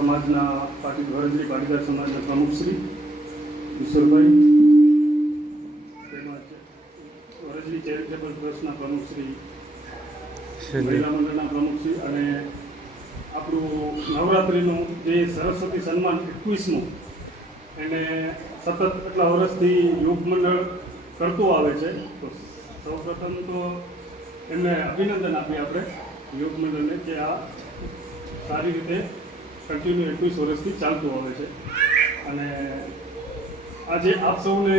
સમાજના વરજલી પાટીદાર સમાજના પ્રમુખ શ્રી ઈશ્વરભાઈ, તેમજ વરજલી ચેરિટેબલ ટ્રસ્ટના પ્રમુખ શ્રી, મહિલા મંડળના પ્રમુખ શ્રી, અને આપણું નવરાત્રિનું જે સરસ્વતી સન્માન 21મું એને સતત એટલા વર્ષથી યોગ મંડળ કરતું આવે છે. તો સૌપ્રથમ તો એમને અભિનંદન આપીએ આપણે યોગ મંડળને કે આ સારી રીતે કન્ટિન્યુ 21 વર્ષથી ચાલતું આવે છે. અને આજે આપ સૌને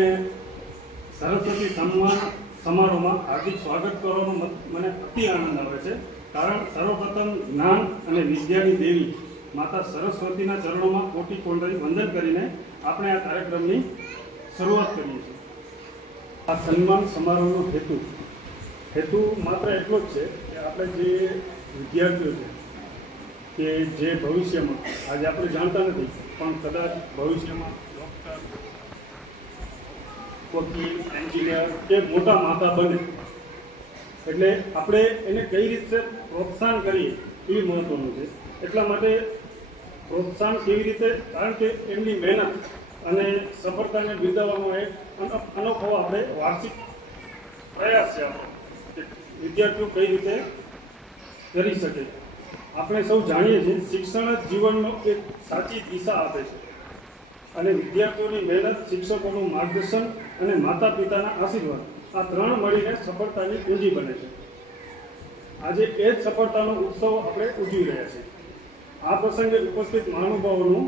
સરસ્વતી સન્માન સમારોહમાં હાર્દિક સ્વાગત કરવાનો મને અતિ આનંદ આવે છે. કારણ સર્વપ્રથમ જ્ઞાન અને વિદ્યાની દેવી માતા સરસ્વતીના ચરણોમાં કોટી કોટી વંદન કરીને આપણે આ કાર્યક્રમની શરૂઆત કરીએ છીએ. આ સન્માન સમારોહનો હેતુ માત્ર એટલો જ છે કે આપણે જે વિદ્યાર્થીઓ છે કે જે ભવિષ્યમાં આજે આપણે જાણતા નથી પણ કદાચ ભવિષ્યમાં ડૉક્ટર, વકીલ, એન્જિનિયર કે મોટા માતા બને, એટલે આપણે એને કઈ રીતે પ્રોત્સાહન કરીએ એ મહત્ત્વનું છે. એટલા માટે પ્રોત્સાહન કેવી રીતે, કારણ કે એમની મહેનત અને સફળતાને બિરદાવવાનો એક અનોખો આપણે વાર્ષિક પ્રયાસ છે આપણો કે વિદ્યાર્થીઓ કઈ રીતે કરી શકે. આપણે સૌ જાણીએ છીએ શિક્ષણ જ જીવનનો એક સાચી દિશા આપે છે અને વિદ્યાર્થીઓની મહેનત, શિક્ષકોનું માર્ગદર્શન અને માતા પિતાના આશીર્વાદ આ ત્રણ મળીને સફળતાની પૂંજી બને છે. આજે એ જ સફળતાનો ઉત્સવ આપણે ઉજવી રહ્યા છીએ. આ પ્રસંગે ઉપસ્થિત મહાનુભાવોનો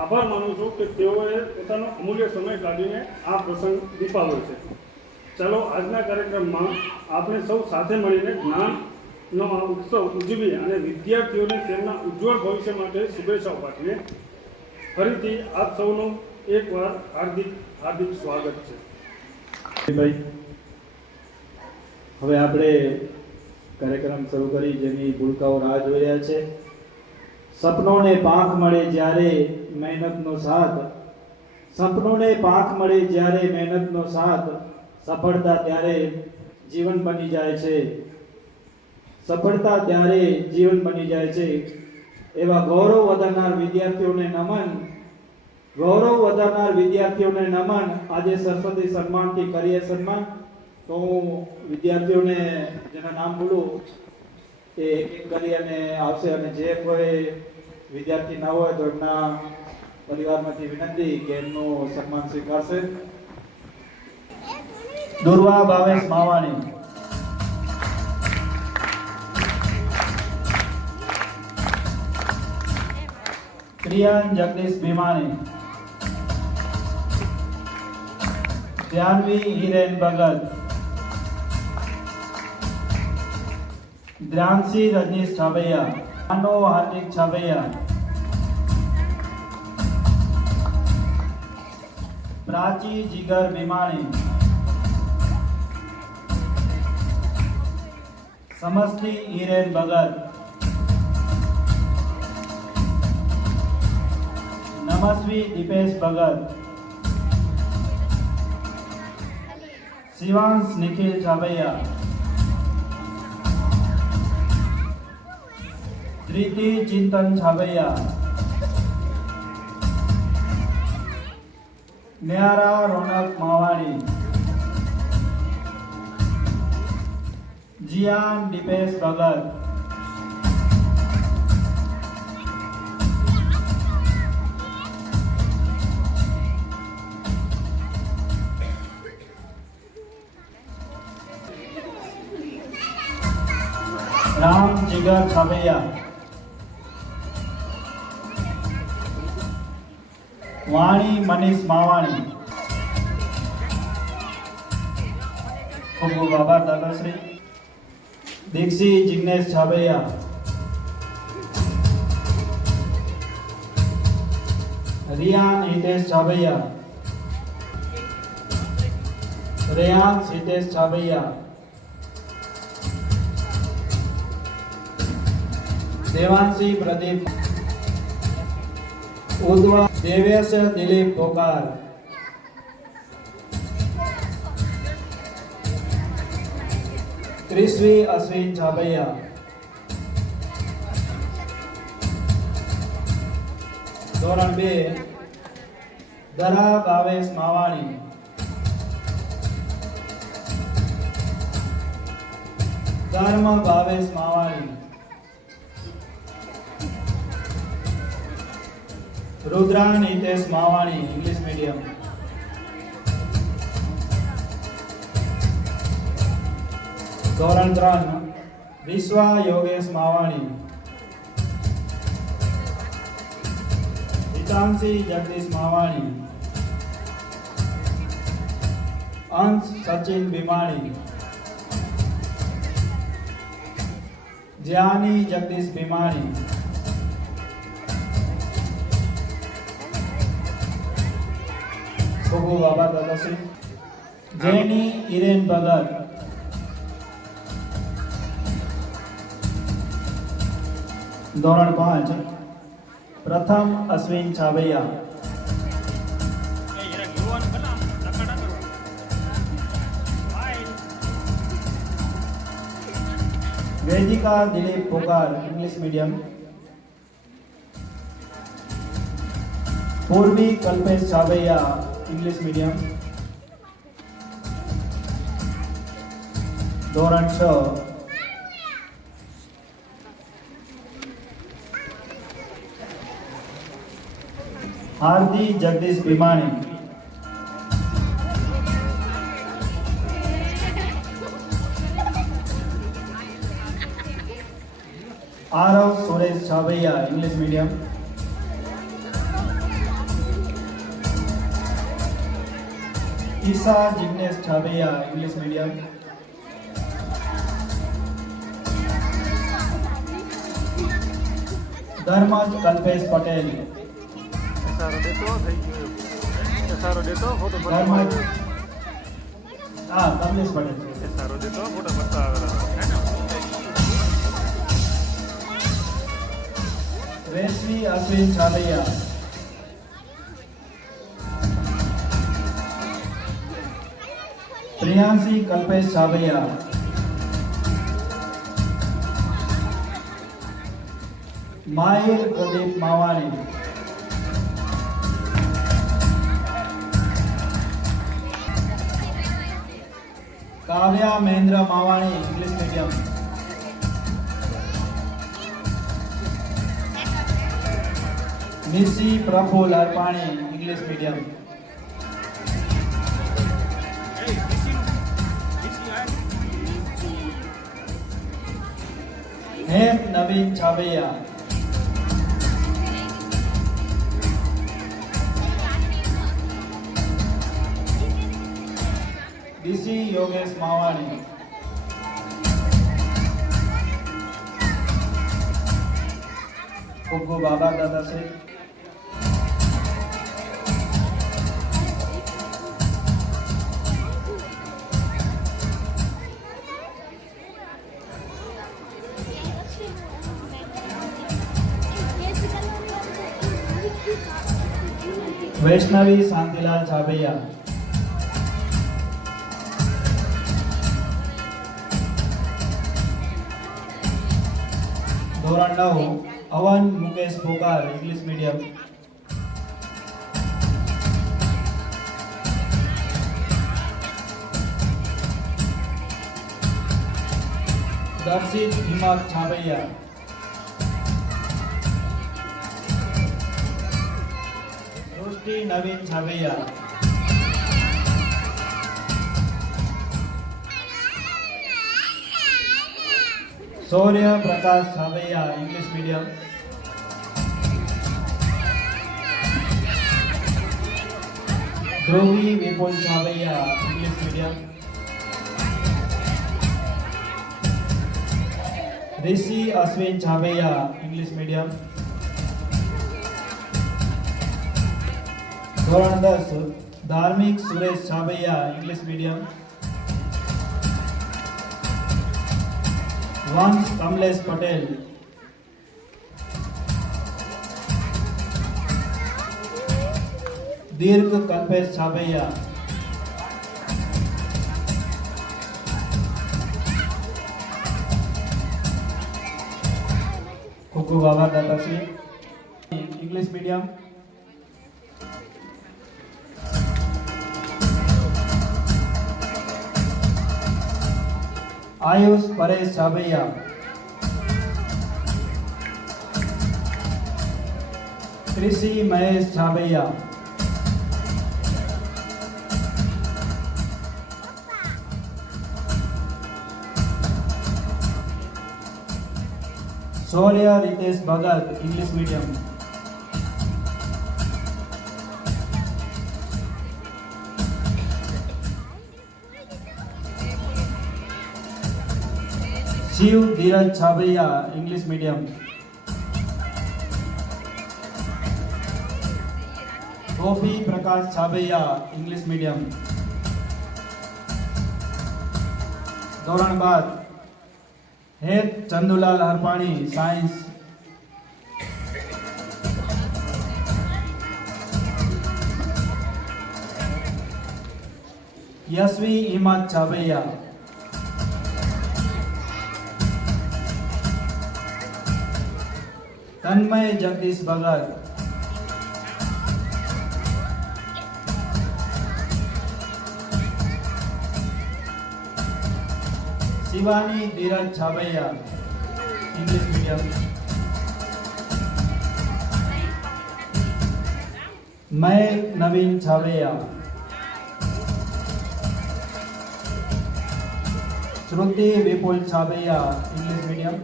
આભાર માનું છું કે તેઓએ પોતાનો અમૂલ્ય સમય કાઢીને આ પ્રસંગ દીપાવ્યો છે. ચાલો આજના કાર્યક્રમમાં આપણે સૌ સાથે મળીને જ્ઞાનનો આ ઉત્સવ ઉજવીએ અને વિદ્યાર્થીઓને તેમના ઉજ્જવળ ભવિષ્ય માટે શુભેચ્છાઓ પાઠવીએ. ફરીથી આપ સૌનું એકવાર હાર્દિક સ્વાગત છે. ભાઈ, હવે આપણે કાર્યક્રમ શરૂ કરી જેની ભૂલકાઓ રાહ જોઈ રહ્યા છે. સપનોને પાંખ મળે જ્યારે મહેનતનો સાથ, સપનોને પાંખ મળે જ્યારે મહેનતનો સાથ, સફળતા ત્યારે જીવન બની જાય છે, સફળતા ત્યારે જીવન બની જાય છે. એવા ગૌરવ વધારનાર વિદ્યાર્થીઓને નમન, ગૌરવ વધારનાર વિદ્યાર્થીઓને નમન. આજે સરસ્વતી સન્માનથી કરીએ સન્માન. તો હું વિદ્યાર્થીઓને જેના નામ બોલું એ એક એક કરી અને આવશે, અને જે કોઈ વિદ્યાર્થી ના હોય તો એમના પરિવારમાંથી વિનંતી કે એમનું સન્માન સ્વીકારશે. દુર્વા ભાવેશ માવાણી, પ્રિયાન જગદીશ ભીમાણી, ધ્યાનવી હિરેન ભગત, દ્રાંશી રજનીશ છાબૈયા, આનો હાર્દિક છાબૈયા, પ્રાચી જીગર ભીમાણી, સમસ્તી હિરેન ભગત, નમસ્વી દીપેશ ભગત, શિવાંશ નિખિલ છાબૈયા, ધૃતિ ચિંતન છાબૈયા, ન્યારા રોનક માવાણી, જીયાન દીપેશ ભગત, રામ જીગર છાબૈયા, વાણી મનીષ માવાણી. ખૂબ ખૂબ આભાર દાદાશ્રી. દીક્ષી જિગ્નેશ છાબૈયા, રિયાન હિતેશ છાબૈયા, રેયાંશ હિતેશ છાબૈયા, દેવાંશી પ્રદીપ, ઉદ્વા દેવેશ દિલીપ પોકાર, ત્રિશ્વી અશ્વિન છાબૈયા, ધોરણ 2 દરા ભાવેશ માવાણી. ધર્મ ભાવેશ માવાણી. Rudra Nitesh Mavani English medium. ધોરણ 3 વિશ્વા યોગેશ માવાણી. હિતાંશી જગદીશ માવાણી. અંશ સચિન ભીમાણી. જ્ઞાની જગદીશ ભીમાણી. ભોગો બાબા દાદાશ્રી. જૈની હિરેન ભગત. ધોરણ 5 પ્રથમ અશ્વિન છાવૈયા. વેદિકા દિલીપ પોકાર ઇંગ્લિશ મીડિયમ. પૂર્વી કલ્પેશ છાવૈયા ઇંગ્લિશ મીડિયમ. ધોરણ 6 Hardi Jagdish Bhimani. Aarav Suresh Chhavaiya English medium. Isha Jignesh Chhavaiya English medium. Dharmaj Kalpesh Patel. Dharmaj Kamlesh Patel. Reshmi Ashwin Chhavaiya. Priyanshi Kalpesh Chhavaiya. Mahir Pradeep Mavani. Kavya Mahendra Mavani English medium. Nishi Praful Arpani English medium. Hem Navin Chhavaiya. ડીસી યોગેશ માવાણી. ખૂબ ખૂબ આભાર દાદાશ્રી. વૈષ્ણવી શાંતિલાલ છાવૈયા. ધોરણ 9 અવન મુકેશ પોકાર ઇંગ્લિશ મીડિયમ. દર્શિત હિમક છાવૈયા. સૃષ્ટિ નવીન છાવૈયા. સૌર્ય પ્રકાશ છાવૈયા ઇંગ્લિશ મીડિયમ. ધ્રુવી વિપુલ છાવૈયા ઇંગ્લિશ મીડિયમ. ऋषि अश्विन छावैया इंग्लिश मीडियम। धोरण 10 धार्मिक सुरेश छावैया इंग्लिश मीडियम। वंश कमलेश पटेल। दीर्घ कल्पेश छावैया। खूब खूब आभार Dadashri. English medium Ayush Paresh Chhabaiya, Krishi Mahesh Chhabaiya, Shaurya Ritesh Bhagat, English medium, Shiv Dhiraj Chhabaiya, English medium, Gopi Prakash Chhabaiya, English medium, ધોરણ 12, Het Chandulal Harpani, science, Yashvi Himat Chhabaiya, Tanmay Jagdish Bhagat, Shivani Dhiraj Chhabaiya, English medium, Mayank Navin Chhabaiya, Shruti Vipul Chhabaiya, English medium,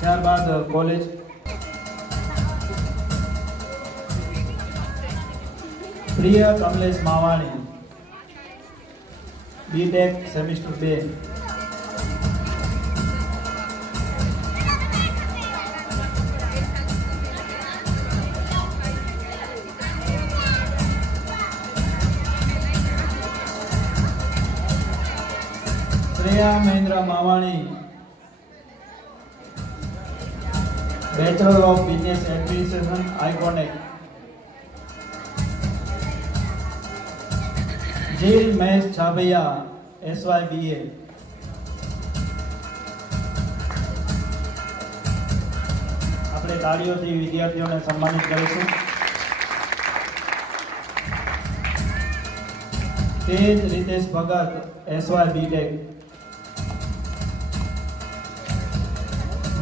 ત્યારબાદ college. Priy Kamlesh Mavani, BTech semester 2, Shreya Mahendra Mavani, bachelor of business administration, iconic, Jill Mahesh Chhabaiya, SYBA, આપણે તાળીઓથી વિદ્યાર્થીઓને સન્માનિત કરીશું. તેજ રીતેશ ભગત, SYBTech,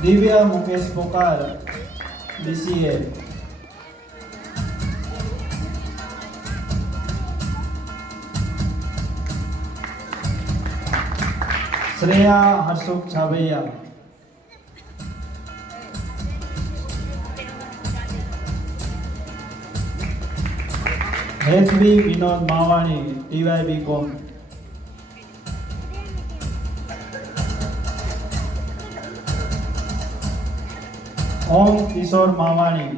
દિવ્યા મુકેશ પોકાર, BCA, શ્રેયા હર્ષુક છાબૈયા, હેતવી વિનોદ માવાણી, TYB.com, ઓમ કિશોર માવાણી,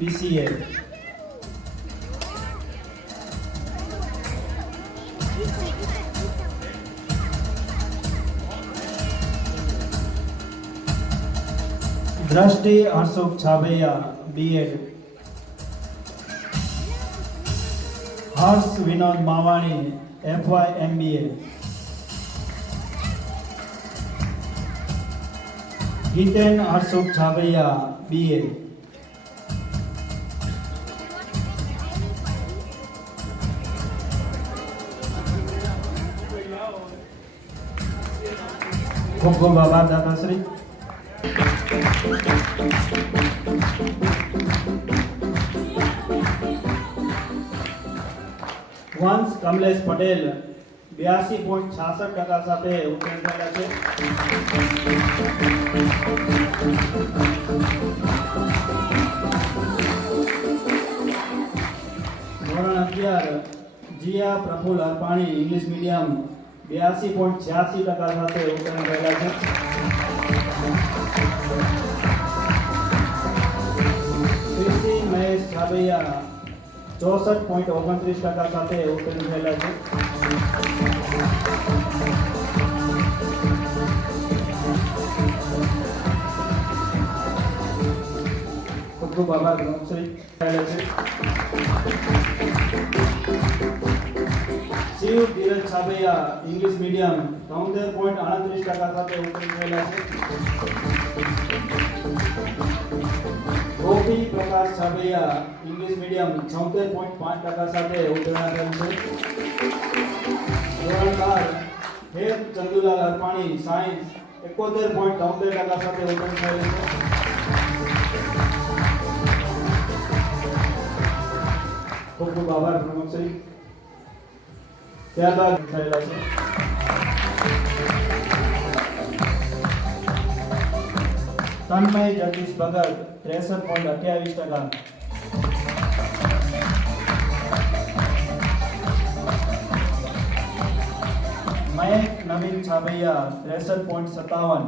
BCA, દ્રષ્ટિ હર્ષુક છાબૈયા, BEd, હર્ષ Vinod Mavani, FY MBA, ગીતેન હર્ષુક Chhabaiya, BA, ખૂબ ખૂબ આભાર દાદાશ્રી. વંશ કમલેશ પટેલ 82.66% સાથે ઉત્તીર્ણ થયેલા છે. ધોરણ 11 જીયા પ્રફુલ હરપાણી, ઇંગ્લિશ મીડિયમ 82.86% સાથે ઉત્તીર્ણ થયેલા છે. કૃષિ મહેશ છાબૈયા 64.29% સાથે ઉત્તીર્ણ થયેલા છે. ખૂબ ખૂબ આભાર ગ્રંથશ્રી થયેલા છે. શિવ ધીરજ છાબૈયા ઇંગ્લિશ મીડિયમ 73.38% સાથે ઉત્તીર્ણ થયેલા છે. ગોપી પ્રકાશ છાબૈયા ઇંગ્લિશ મીડિયમ 76.5% સાથે ઉત્તીર્ણ થયેલ છે. ધોરણ 12 હેત ચંદુલાલ અરપાણી સાયન્સ 71.73% સાથે ઉત્તીર્ણ થયેલ છે. ખૂબ ખૂબ આભાર પ્રમુખશ્રી. ત્યારબાદ થયેલા છે તન્મય જગદીશ ભગત 63.28%. મયંક નવીન છાબૈયા 63.57.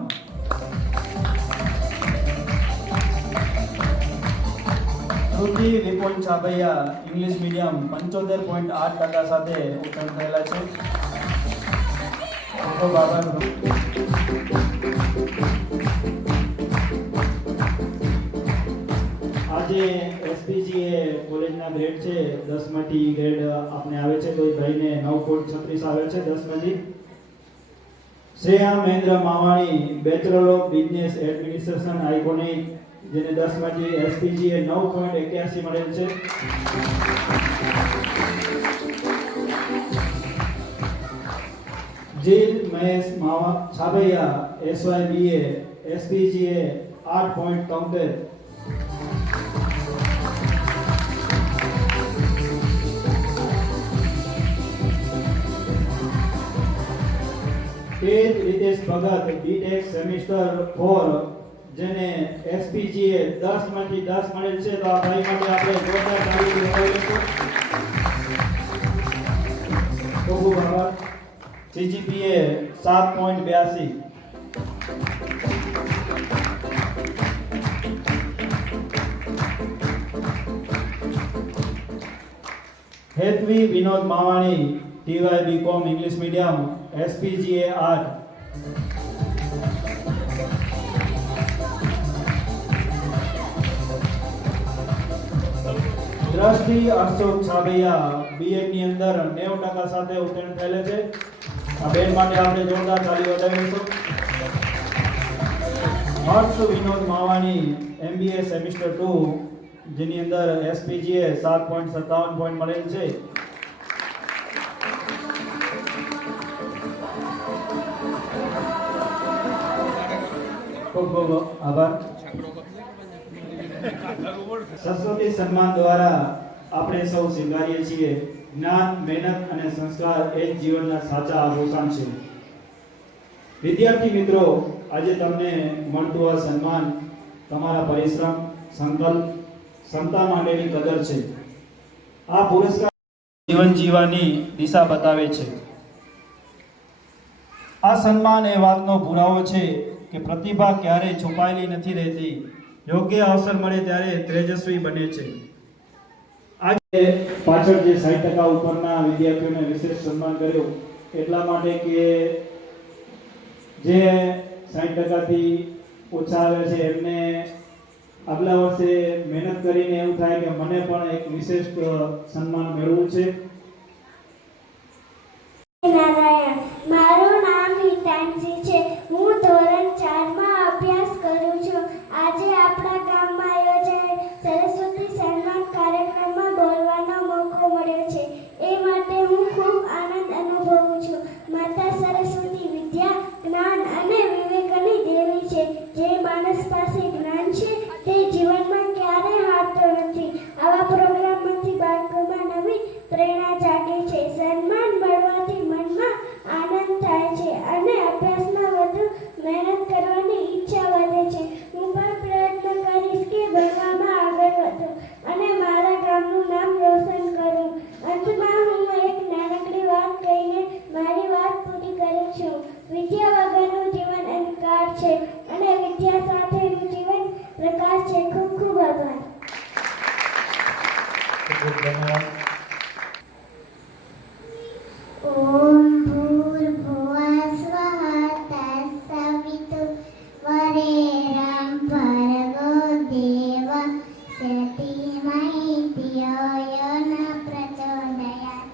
શ્રુતિ વિપુલ છાબૈયા ઇંગ્લિશ મીડિયમ 75.8% સાથે ઉત્તીર્ણ થયેલા છે. ખૂબ આભાર. આજે એસપીજીએ કોલેજના ગ્રેડ છે 10 માંથી ગ્રેડ આપને આવે છે તો એ ભાઈને 9.36 આવે છે 10 માંથી. Shreya Mahendra Mavani bachelor of business administration iconic જેને 10 માંથી એસપીજીએ 9.81 મળેલ છે. જીલ મહેશ છાબૈયા એસવાયબીએ એસપીજીએ 8.73. તેજ રીતેશ ભગત બીટેક સેમિસ્ટર 4 જેને એસપીજીએ 10 માંથી 10 મળેલ છે તો આ ભાઈ માટે આપણે જોરદાર તાળી લગાવીશું. ખૂબ આભાર. CGPA 7.82. Hetvi Vinod Mavani TY BCom English medium SPGA 8. Drashti Ashok Chhabaiya B Ed ની અંદર 90% સાથે ઉત્તીર્ણ થયેલા છે. આ બેન માટે આપણે જોરદાર તાળી વધાવીશું. હર્ષ વિનોદ માવાણી એમબીએ સેમિસ્ટર 2 જેની અંદર એસપીજીએ 7.57 પોઈન્ટ મળેલ છે. ખૂબ ખૂબ આભાર. સરસ્વતી સન્માન દ્વારા આપણે સૌ સ્વીકારીએ છીએ જ્ઞાન, મહેનત અને સંસ્કાર એ જ જીવનના સાચા આભૂષણ છે. વિદ્યાર્થી મિત્રો, આજે તમને મળતું આ સન્માન તમારા પરિશ્રમ, સંકલ્પ, ક્ષમતા માટેની કદર છે. આ પુરસ્કાર જીવન જીવવાની દિશા બતાવે છે. આ સન્માન એ વાતનો પુરાવો છે કે પ્રતિભા ક્યારેય છુપાયેલી નથી રહેતી. યોગ્ય અવસર મળે ત્યારે તેજસ્વી બને છે. આજે પાછળ જે 60% ઉપરના વિદ્યાર્થીઓને વિશેષ સન્માન કર્યું એટલા માટે કે જે 60% થી ઓછા આવે છે એમને આગલા વર્ષે મહેનત કરીને એવું થાય કે મને પણ એક વિશેષ સન્માન મેળવવું છે. મારું નામ હિતાંશી છે. હું ધોરણ 4 માં અભ્યાસ કરું છું. આજે આપણા ગામમાં યોજાયેલ સરસ્વતી સન્માન કાર્યક્રમમાં બોલવાનો મોકો મળ્યો છે. એ માટે હું ખૂબ આનંદ અનુભવું છું. માતા સરસ્વતી વિદ્યા, જ્ઞાન અને વિવેકની દેવી છે. જે માણસ પાસે જ્ઞાન છે તે જીવનમાં ક્યારેય હારતો નથી. આવા પ્રોગ્રામમાંથી બાળકોમાં નવી પ્રેરણા જાગે છે. સન્માન મળવાથી મનમાં આનંદ થાય છે અને અભ્યાસમાં વધુ મહેનત કરવાની ઈચ્છા વધે છે. હું પણ પ્રયત્ન કરીશ કે ભણવામાં આગળ વધું અને મારા ગામનું નામ રોશન કરું. અંતમાં હું એક નાનકડી વાત કહીને મારી વાત પૂરી કરું છું. વિદ્યા વગરનું જીવન અંધકાર છે અને વિદ્યા સાથેનું જીવન પ્રકાશ છે. ખૂબ ખૂબ આભાર. ઓમ ભૂર્ભુવઃ સ્વઃ તત્સવિતુર્વરેણ્યં ભર્ગો દેવસ્ય ધીમહિ ધિયો યો ન પ્રચોદયાत्.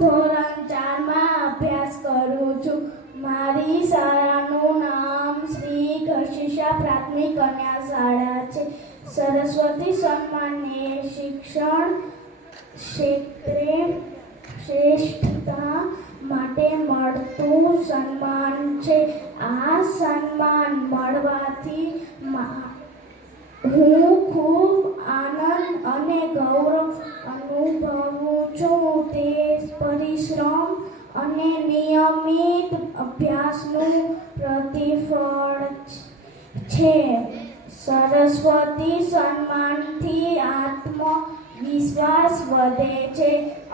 ધોરણ 4 માં અભ્યાસ કરું છું. મારી શાળાનું નામ શ્રી ઘસીસા પ્રાથમિક કન્યા શાળા છે. સરસ્વતી સન્માનને શિક્ષણ ક્ષેત્રે શ્રેષ્ઠતા માટે મળતું સન્માન છે. આ સન્માન મળવાથી હું ખૂબ આનંદ અને ગૌરવ અનુભવું છું. તે પરિશ્રમ અને નિયમિત અભ્યાસનું પ્રતિફળ છે. સરસ્વતી સન્માનથી આત્મવિશ્વાસ વધે છે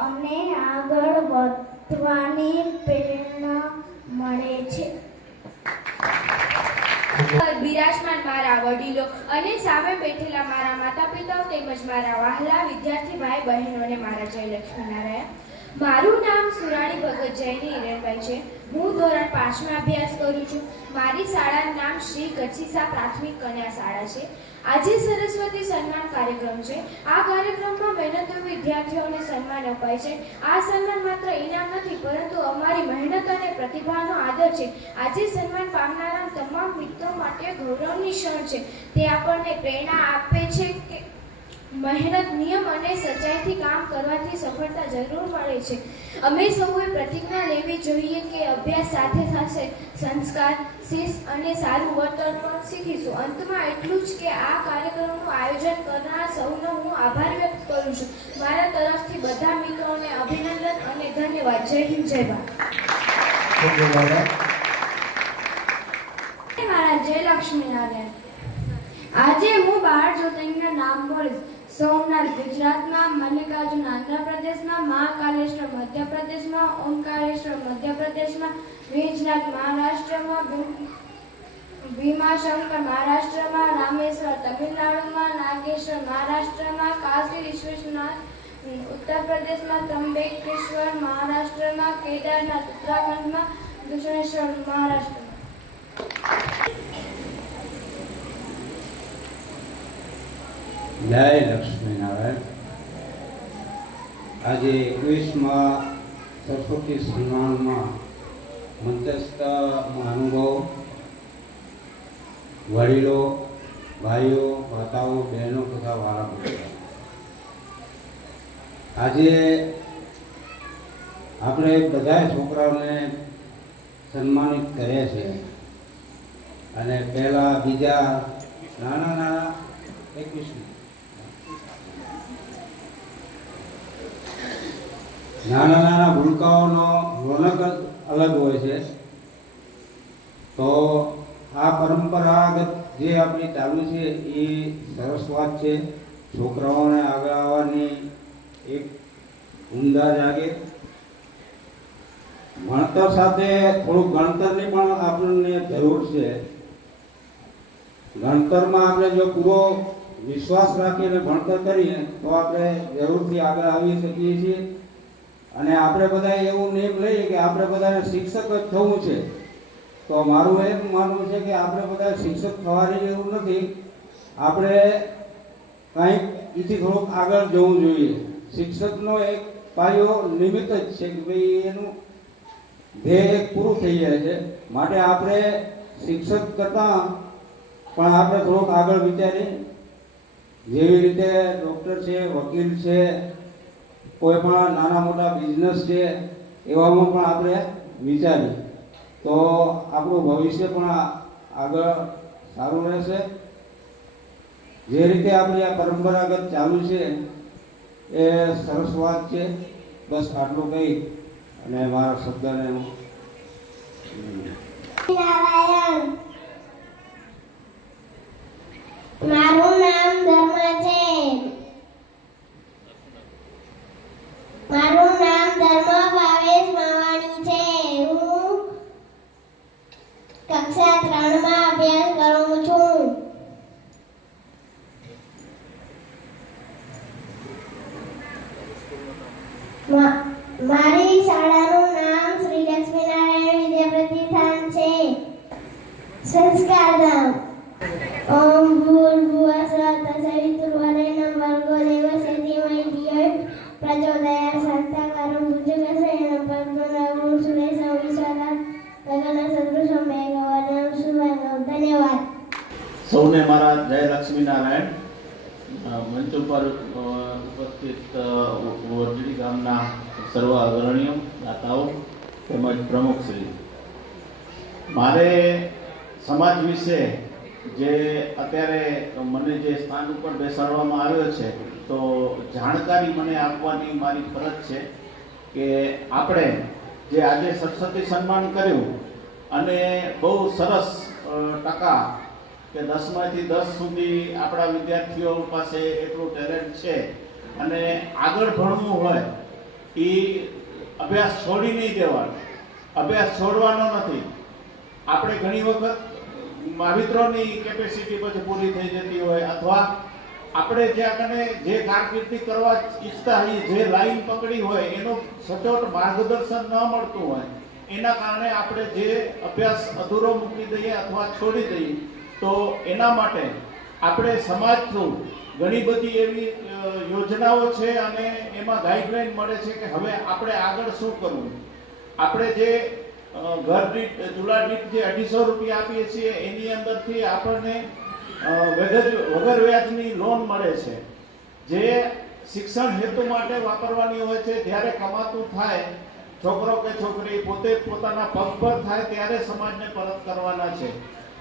અને આગળ વધવાની પ્રેરણા મળે છે. બિરાજમાન મારા વડીલો અને સામે બેઠેલા મારા માતા પિતાઓ તેમજ મારા વહાલા વિદ્યાર્થી ભાઈ બહેનોને મારા જય લક્ષ્મીનારાયણ. મારું નામ સુરાણી ભગત જયની હિરણભાઈ છે. હું ધોરણ 5 માં અભ્યાસ કરું છું. મારી શાળાનું નામ શ્રી ઘસીસા પ્રાથમિક કન્યા શાળા છે. આજે સરસ્વતી સન્માન કાર્યક્રમ છે. આ કાર્યક્રમમાં મહેનતુ વિદ્યાર્થીઓને સન્માન અપાય છે. આ સન્માન માત્ર ઇનામ નથી, પરંતુ અમારી મહેનત અને પ્રતિભાનો આદર છે. આજે સન્માન પામનારા તમામ મિત્રો માટે ગૌરવની ક્ષણ છે. તે આપણને પ્રેરણા આપે છે કે મહેનત, નિયમ અને સચ્ચાઈથી કામ કરવાથી સફળતા જરૂર મળે છે. અમે સૌએ પ્રતિજ્ઞા લેવી જોઈએ કે અભ્યાસ સાથે સાથે સંસ્કાર, શિસ્ત અને સારું વર્તન પણ શીખીશું. અંતમાં એટલું જ કે આ કાર્યક્રમનું આયોજન કરનાર સૌનો હું આભાર વ્યક્ત કરું છું. મારા તરફથી બધા મિત્રોને અભિનંદન અને ધન્યવાદ. જય હિન્દ, જય ભારત. મારા જય લક્ષ્મીનારાયણ. આજે હું 12 જ્યોતિર્લિંગના નામ બોલીશ. સોમનાથ ગુજરાતમાં, મલ્લિકાર્જુન આંધ્રપ્રદેશમાં, મહાકાલેશ્વર મધ્યપ્રદેશમાં, ઓમકારેશ્વર મધ્યપ્રદેશમાં, વીજનાથ મહારાષ્ટ્રમાં, ભીમાશંકર મહારાષ્ટ્રમાં, રામેશ્વર તમિલનાડુમાં, નાગેશ્વર મહારાષ્ટ્રમાં, કાશી વિશ્વનાથ ઉત્તર પ્રદેશમાં, ત્રંબકેશ્વર મહારાષ્ટ્રમાં, કેદારનાથ ઉત્તરાખંડમાં, દક્ષિણેશ્વર મહારાષ્ટ્રમાં. જય લક્ષ્મીનારાયણ. આજે 21મા સરસ્વતી સન્માનમાં મંચસ્થ મહાનુભાવો, વડીલો, ભાઈઓ, માતાઓ, બહેનો તથા વાલા મિત્રો, આજે આપણે બધા છોકરાઓને સન્માનિત કર્યા છે. અને પહેલા બીજા નાના 21 નાના ભૂલકાઓનો રોનક અલગ હોય છે. તો આ પરંપરાગત જે આપણી ચાલુ છે એ સરસ વાત છે. છોકરાઓને આગળ આવવાની એક ઉમદા જાગે. ભણતર સાથે થોડુંક ગણતરની પણ આપણને જરૂર છે. ગણતરમાં આપણે જો પૂરો વિશ્વાસ રાખીને ભણતર કરીએ તો આપણે જરૂરથી આગળ આવી શકીએ છીએ. અને આપણે બધા એવું નિયમ લઈએ કે આપણે બધાને શિક્ષક જ થવું છે. તો મારું એમ માનવું છે કે આપણે બધા શિક્ષક થવાની જરૂર નથી. આપણે કંઈક એથી થોડુંક આગળ જવું જોઈએ. શિક્ષકનો એક પાયો નિમિત્ત જ છે કે ભાઈ એનું ધ્યેય એક પૂરું થઈ જાય છે. માટે આપણે શિક્ષક કરતાં પણ આપણે થોડુંક આગળ વિચારીએ. જેવી રીતે ડૉક્ટર છે, વકીલ છે, કોઈ પણ નાના મોટા બિઝનેસ છે, એવામાં પણ આપણે વિચારીએ તો આપણું ભવિષ્ય પણ આગળ સારું રહેશે. જે રીતે આપણી આ પરંપરાગત ચાલુ છે એ સરસ વાત છે. બસ આટલું કહી અને મારા શબ્દને હું નારાયણ. મારું નામ ધર્મ છે. મારું નામ ધર્મ ભાવેશ માવાણી છે. હું કક્ષા 3 માં અભ્યાસ કરું છું. મારી શાળાનું નામ શ્રી લક્ષ્મીનારાયણ વિદ્યાપ્રતિષ્ઠાન છે. સંસ્કારધામ. ઓમ ભૂર્ભુવઃ સ્વઃ સૌને મારા જય લક્ષ્મીનારાયણ. મંચ ઉપર ઉપસ્થિત વરજડી ગામના સર્વ અગ્રણીઓ, દાતાઓ તેમજ પ્રમુખશ્રી, મારે સમાજ વિશે જે અત્યારે મને જે સ્થાન ઉપર બેસાડવામાં આવ્યો છે તો જાણકારી મને આપવાની મારી ફરજ છે કે આપણે જે આજે સરસ્વતી સન્માન કર્યું અને બહુ સરસ ટકા કે 10માંથી 10 સુધી આપણા વિદ્યાર્થીઓ પાસે એટલું ટેલેન્ટ છે અને આગળ ભણવું હોય એ અભ્યાસ છોડી નહીં દેવાનો, અભ્યાસ છોડવાનો નથી. આપણે ઘણી વખત મિત્રોની કેપેસિટી પછી પૂરી થઈ જતી હોય અથવા આપણે જ્યાં કને જે કારકિર્દી કરવા ઈચ્છતા હોઈએ, જે લાઈન પકડી હોય એનું સચોટ માર્ગદર્શન ન મળતું હોય, એના કારણે આપણે જે અભ્યાસ અધૂરો મૂકી દઈએ અથવા છોડી દઈએ. તો એના માટે આપણે સમાજ થ્રુ ઘણી બધી એવી યોજનાઓ છે અને એમાં ગાઈડલાઈન મળે છે કે હવે આપણે આગળ શું કરવું. આપણે જે ઘર દીઠ ચૂલા દીઠ જે 250 રૂપિયા આપીએ છીએ એની અંદરથી આપણને વગર વ્યાજની લોન મળે છે જે શિક્ષણ હેતુ માટે વાપરવાની હોય છે. જ્યારે કમાતું થાય છોકરો કે છોકરી પોતે પોતાના પગ પર થાય ત્યારે સમાજને પરત કરવાના છે.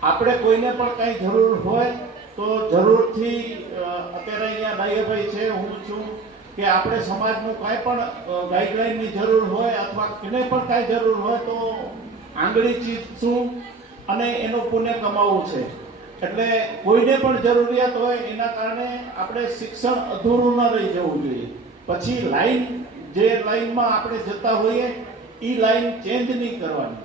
આપણે કોઈને પણ કંઈ જરૂર હોય તો જરૂરથી અત્યારે અહીંયા ડાયાભાઈ છે, હું છું, કે આપણે સમાજનું કાંઈ પણ ગાઈડલાઈનની જરૂર હોય અથવા એને પણ કાંઈ જરૂર હોય તો આંગળી ચીજશું અને એનું પુણ્ય કમાવવું છે. એટલે કોઈને પણ જરૂરિયાત હોય એના કારણે આપણે શિક્ષણ અધૂરું ન રહી જવું જોઈએ. પછી લાઈન જે લાઈનમાં આપણે જતા હોઈએ એ લાઈન ચેન્જ નહીં કરવાની.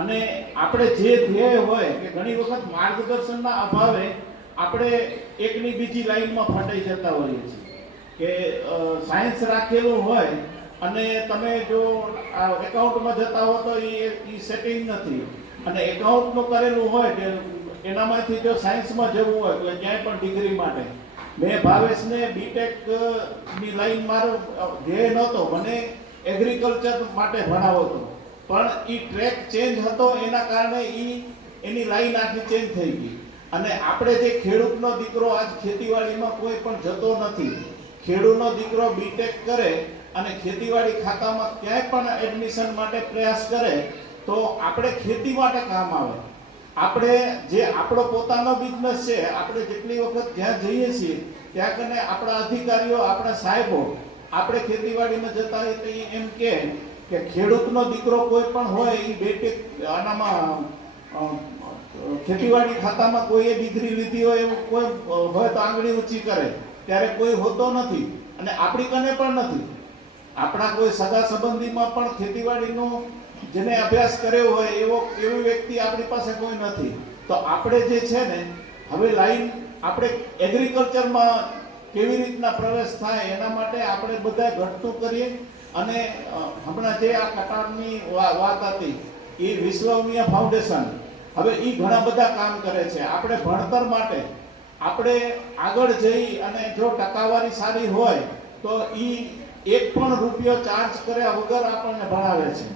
અને આપણે જે ધ્યેય હોય કે ઘણી વખત માર્ગદર્શનના અભાવે આપણે એકની બીજી લાઈનમાં ફટાઈ જતા હોઈએ છીએ કે સાયન્સ રાખેલું હોય અને તમે જો એકાઉન્ટમાં જતા હો તો એ સેટિંગ નથી, અને એકાઉન્ટનું કરેલું હોય કે એનામાંથી જો સાયન્સમાં જવું હોય તો ક્યાંય પણ ડિગ્રી માટે મેં ભાવેશને બીટેકની લાઈન મારો ધ્યેય નહોતો, મને એગ્રીકલ્ચર માટે ભણાવો હતો, પણ એ ટ્રેક ચેન્જ હતો એના કારણે એની લાઈન આખી ચેન્જ થઈ ગઈ. અને આપણે જે ખેડૂતનો દીકરો આજ ખેતીવાડીમાં કોઈ પણ જતો નથી, ખેડૂતનો દીકરો બીટેક કરે અને ખેતીવાડી ખાતામાં ક્યાંય પણ એડમિશન માટે પ્રયાસ કરે તો આપણે ખેતી માટે કામ આવે. આપણે જે આપણો પોતાનો બિઝનેસ છે, આપણે જેટલી વખત જ્યાં જઈએ છીએ ત્યાં કને આપણા અધિકારીઓ, આપણા સાહેબો આપણે ખેતીવાડીમાં જતા હોય તો એમ કે ખેડૂતનો દીકરો કોઈ પણ હોય એ બેટેક આનામાં ખેતીવાડી ખાતામાં કોઈએ ડિગ્રી લીધી હોય એવું કોઈ હોય તો આંગળી ઊંચી કરે, ત્યારે કોઈ હોતો નથી અને આપણી કને પણ નથી. આપણા કોઈ સગા સંબંધીમાં પણ ખેતીવાડીનું જેને અભ્યાસ કર્યો હોય એવી વ્યક્તિ આપણી પાસે કોઈ નથી. તો આપણે જે છે ને હવે લાઈન આપણે એગ્રીકલ્ચરમાં કેવી રીતના પ્રવેશ થાય એના માટે આપણે બધા ઘટતું કરીએ. અને હમણાં જે આ કટારની વાત હતી એ વિશ્વમિયા ફાઉન્ડેશન હવે એ ઘણા બધા કામ કરે છે. આપણે ભણતર માટે આપણે આગળ જઈ અને જો ટકાવારી સારી હોય તો એ એક પણ રૂપિયો ચાર્જ કર્યા વગર આપણને ભણાવે છે.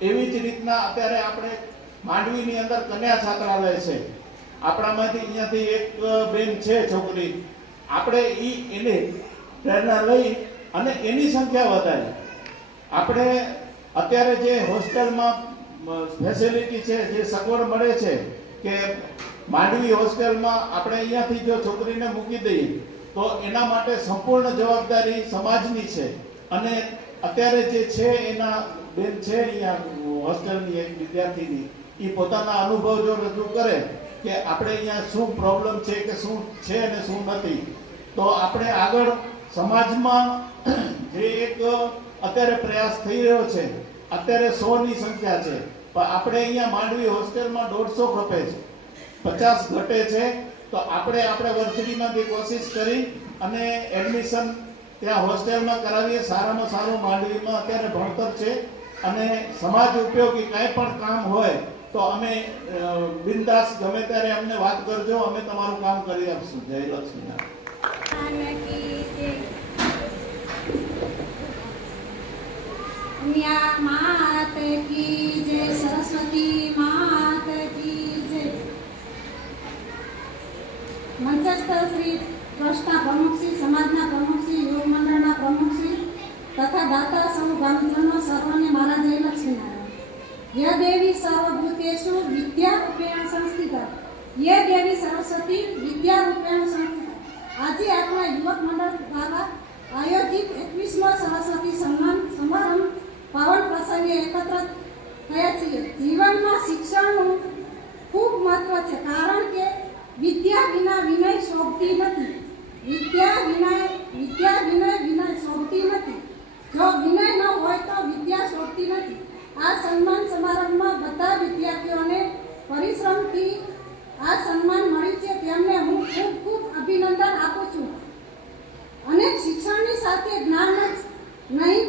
એવી જ રીતના અત્યારે આપણે માંડવીની અંદર કન્યા છાત્રાલય છે. આપણામાંથી અહીંયાથી એક બેન છે છોકરી, આપણે એને પ્રેરણા લઈ અને એની સંખ્યા વધારી. આપણે અત્યારે જે હોસ્ટેલમાં ફેસિલિટી છે, જે સગવડ મળે છે કે માંડવી હોસ્ટેલમાં આપણે અહીંયાથી જો છોકરીને મૂકી દઈએ તો એના માટે સંપૂર્ણ જવાબદારી સમાજની છે. અને અત્યારે જે છે એના બેન છે અહીંયા હોસ્ટેલની એક વિદ્યાર્થીની, એ પોતાના અનુભવ જો રજૂ કરે કે આપણે અહીંયા શું પ્રોબ્લેમ છે કે શું છે અને શું નથી, તો આપણે આગળ સમાજમાં જે એક અત્યારે પ્રયાસ થઈ રહ્યો છે, અત્યારે 100ની સંખ્યા છે, પણ આપણે અહીંયા માંડવી હોસ્ટેલમાં 150 ખપે છે, 50 ઘટે છે. તો આપણે વરસડીમાંથી કોશિશ કરી અને એડમિશન ત્યાં હોસ્ટેલમાં કરાવીએ. સારામાં સારું માંડવીમાં અત્યારે ભણતર છે અને સમાજ ઉપયોગી કાંઈ પણ કામ હોય તો અમે બિંદાસ ગમે ત્યારે અમને વાત કરજો, અમે તમારું કામ કરી આપશું. જય લક્ષ્મીનારાયણ. માત કી જય, સરસ્વતી માત કી જય. મંચસ્થ શ્રી ટ્રસ્ટના પ્રમુખશ્રી, સમાજના પ્રમુખશ્રી, યોગ મંડળના પ્રમુખશ્રી તથા દાતા સૌ ગામજનો સર્વને મારા જય લક્ષ્મીનારાયણ. ય દેવી સર્વભૂતેષુ વિદ્યારૂપેણ સંસ્થિતા, યે દેવી સરસ્વતી વિદ્યારૂપેણ સંસ્થિતા. આજે આપણા યુવક મંડળ દ્વારા આયોજિત 21મો સરસ્વતી સન્માન સમારંભ પાવન પ્રસંગે એકત્ર થયા છીએ. જીવનમાં શિક્ષણનું ખૂબ મહત્વ છે, કારણ કે વિદ્યા વિના વિનય શોભતી નથી. વિદ્યા વિનય શોભતી નથી. જો વિનય ન હોય તો વિદ્યા શોભતી નથી. આ સન્માન સમારંભમાં બધા વિદ્યાર્થીઓને પરિશ્રમથી આ સન્માન મળ્યું છે, તેમને હું ખૂબ ખૂબ અભિનંદન આપું છું. અને શિક્ષણની સાથે જ્ઞાન જ નહીં,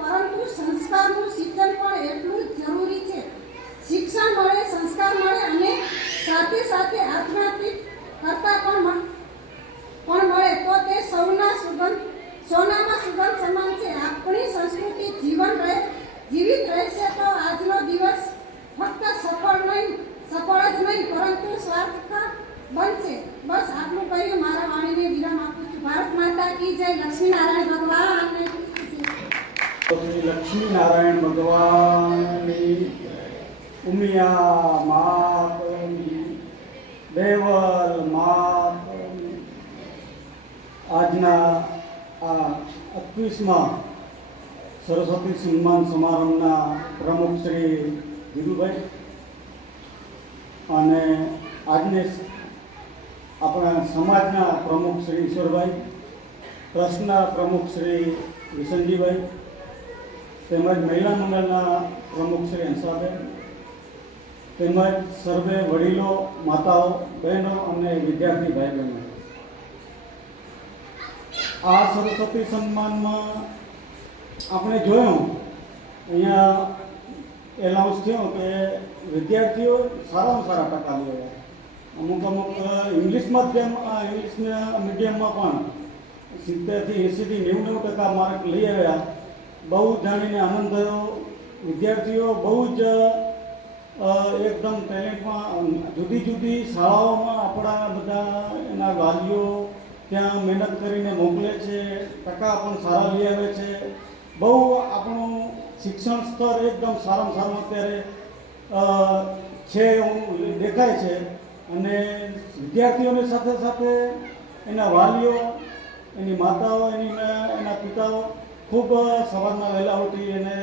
પરંતુ સંસ્કારનું શિક્ષણ પણ એટલું જ જરૂરી છે. શિક્ષણ મળે, સંસ્કાર મળે અને સાથે સાથે આધ્યાત્મિક કરતા પણ મળે તો તે સોનામાં સુગંધ સમાન છે. આપણી સંસ્કૃતિ જીવિત રહેશે તો આજનો દિવસ ફક્ત સફળ જ નહીં પરંતુ સાર્થક બનશે. બસ આટલું કહ્યું મારા વાણીને વિરામ આપું છું. ભારત માતા કી જય. લક્ષ્મીનારાયણ ભગવાન શ્રી લક્ષ્મીનારાયણ ભગવાનની, ઉમિયા માતની, દેવલ માતની. આજના આ 21મા સરસ્વતી સન્માન સમારંભના પ્રમુખ શ્રી ધીરુભાઈ અને આજને આપણા સમાજના પ્રમુખ શ્રી ઈશ્વરભાઈ, ટ્રસ્ટના પ્રમુખ શ્રી વિસનજીભાઈ, તેમજ મહિલા મંડળના પ્રમુખ શ્રી હંસાબેન, તેમજ સર્વે વડીલો, માતાઓ, બહેનો અને વિદ્યાર્થી ભાઈ બહેનો, આ સરસ્વતી સન્માનમાં આપણે જોયું અહીંયા એલાઉન્સ થયો કે વિદ્યાર્થીઓ સારામાં સારા ટકા લેવા. અમુક ઇંગ્લિશ મીડિયમમાં પણ 70થી 80થી 90% માર્ક લઈ આવ્યા. બહુ જાણીને આનંદ થયો. વિદ્યાર્થીઓ બહુ જ એકદમ ટેલેન્ટમાં, જુદી જુદી શાળાઓમાં આપણા બધા એના વાલીઓ ત્યાં મહેનત કરીને મોકલે છે, ટકા પણ સારા લઈ આવે છે. બહુ આપણું શિક્ષણ સ્તર એકદમ સારામાં સારું અત્યારે છે એવું દેખાય છે. અને વિદ્યાર્થીઓની સાથે સાથે એના વાલીઓ, એની માતાઓ, એના પિતાઓ ખૂબ સવારના વહેલા ઉઠી એને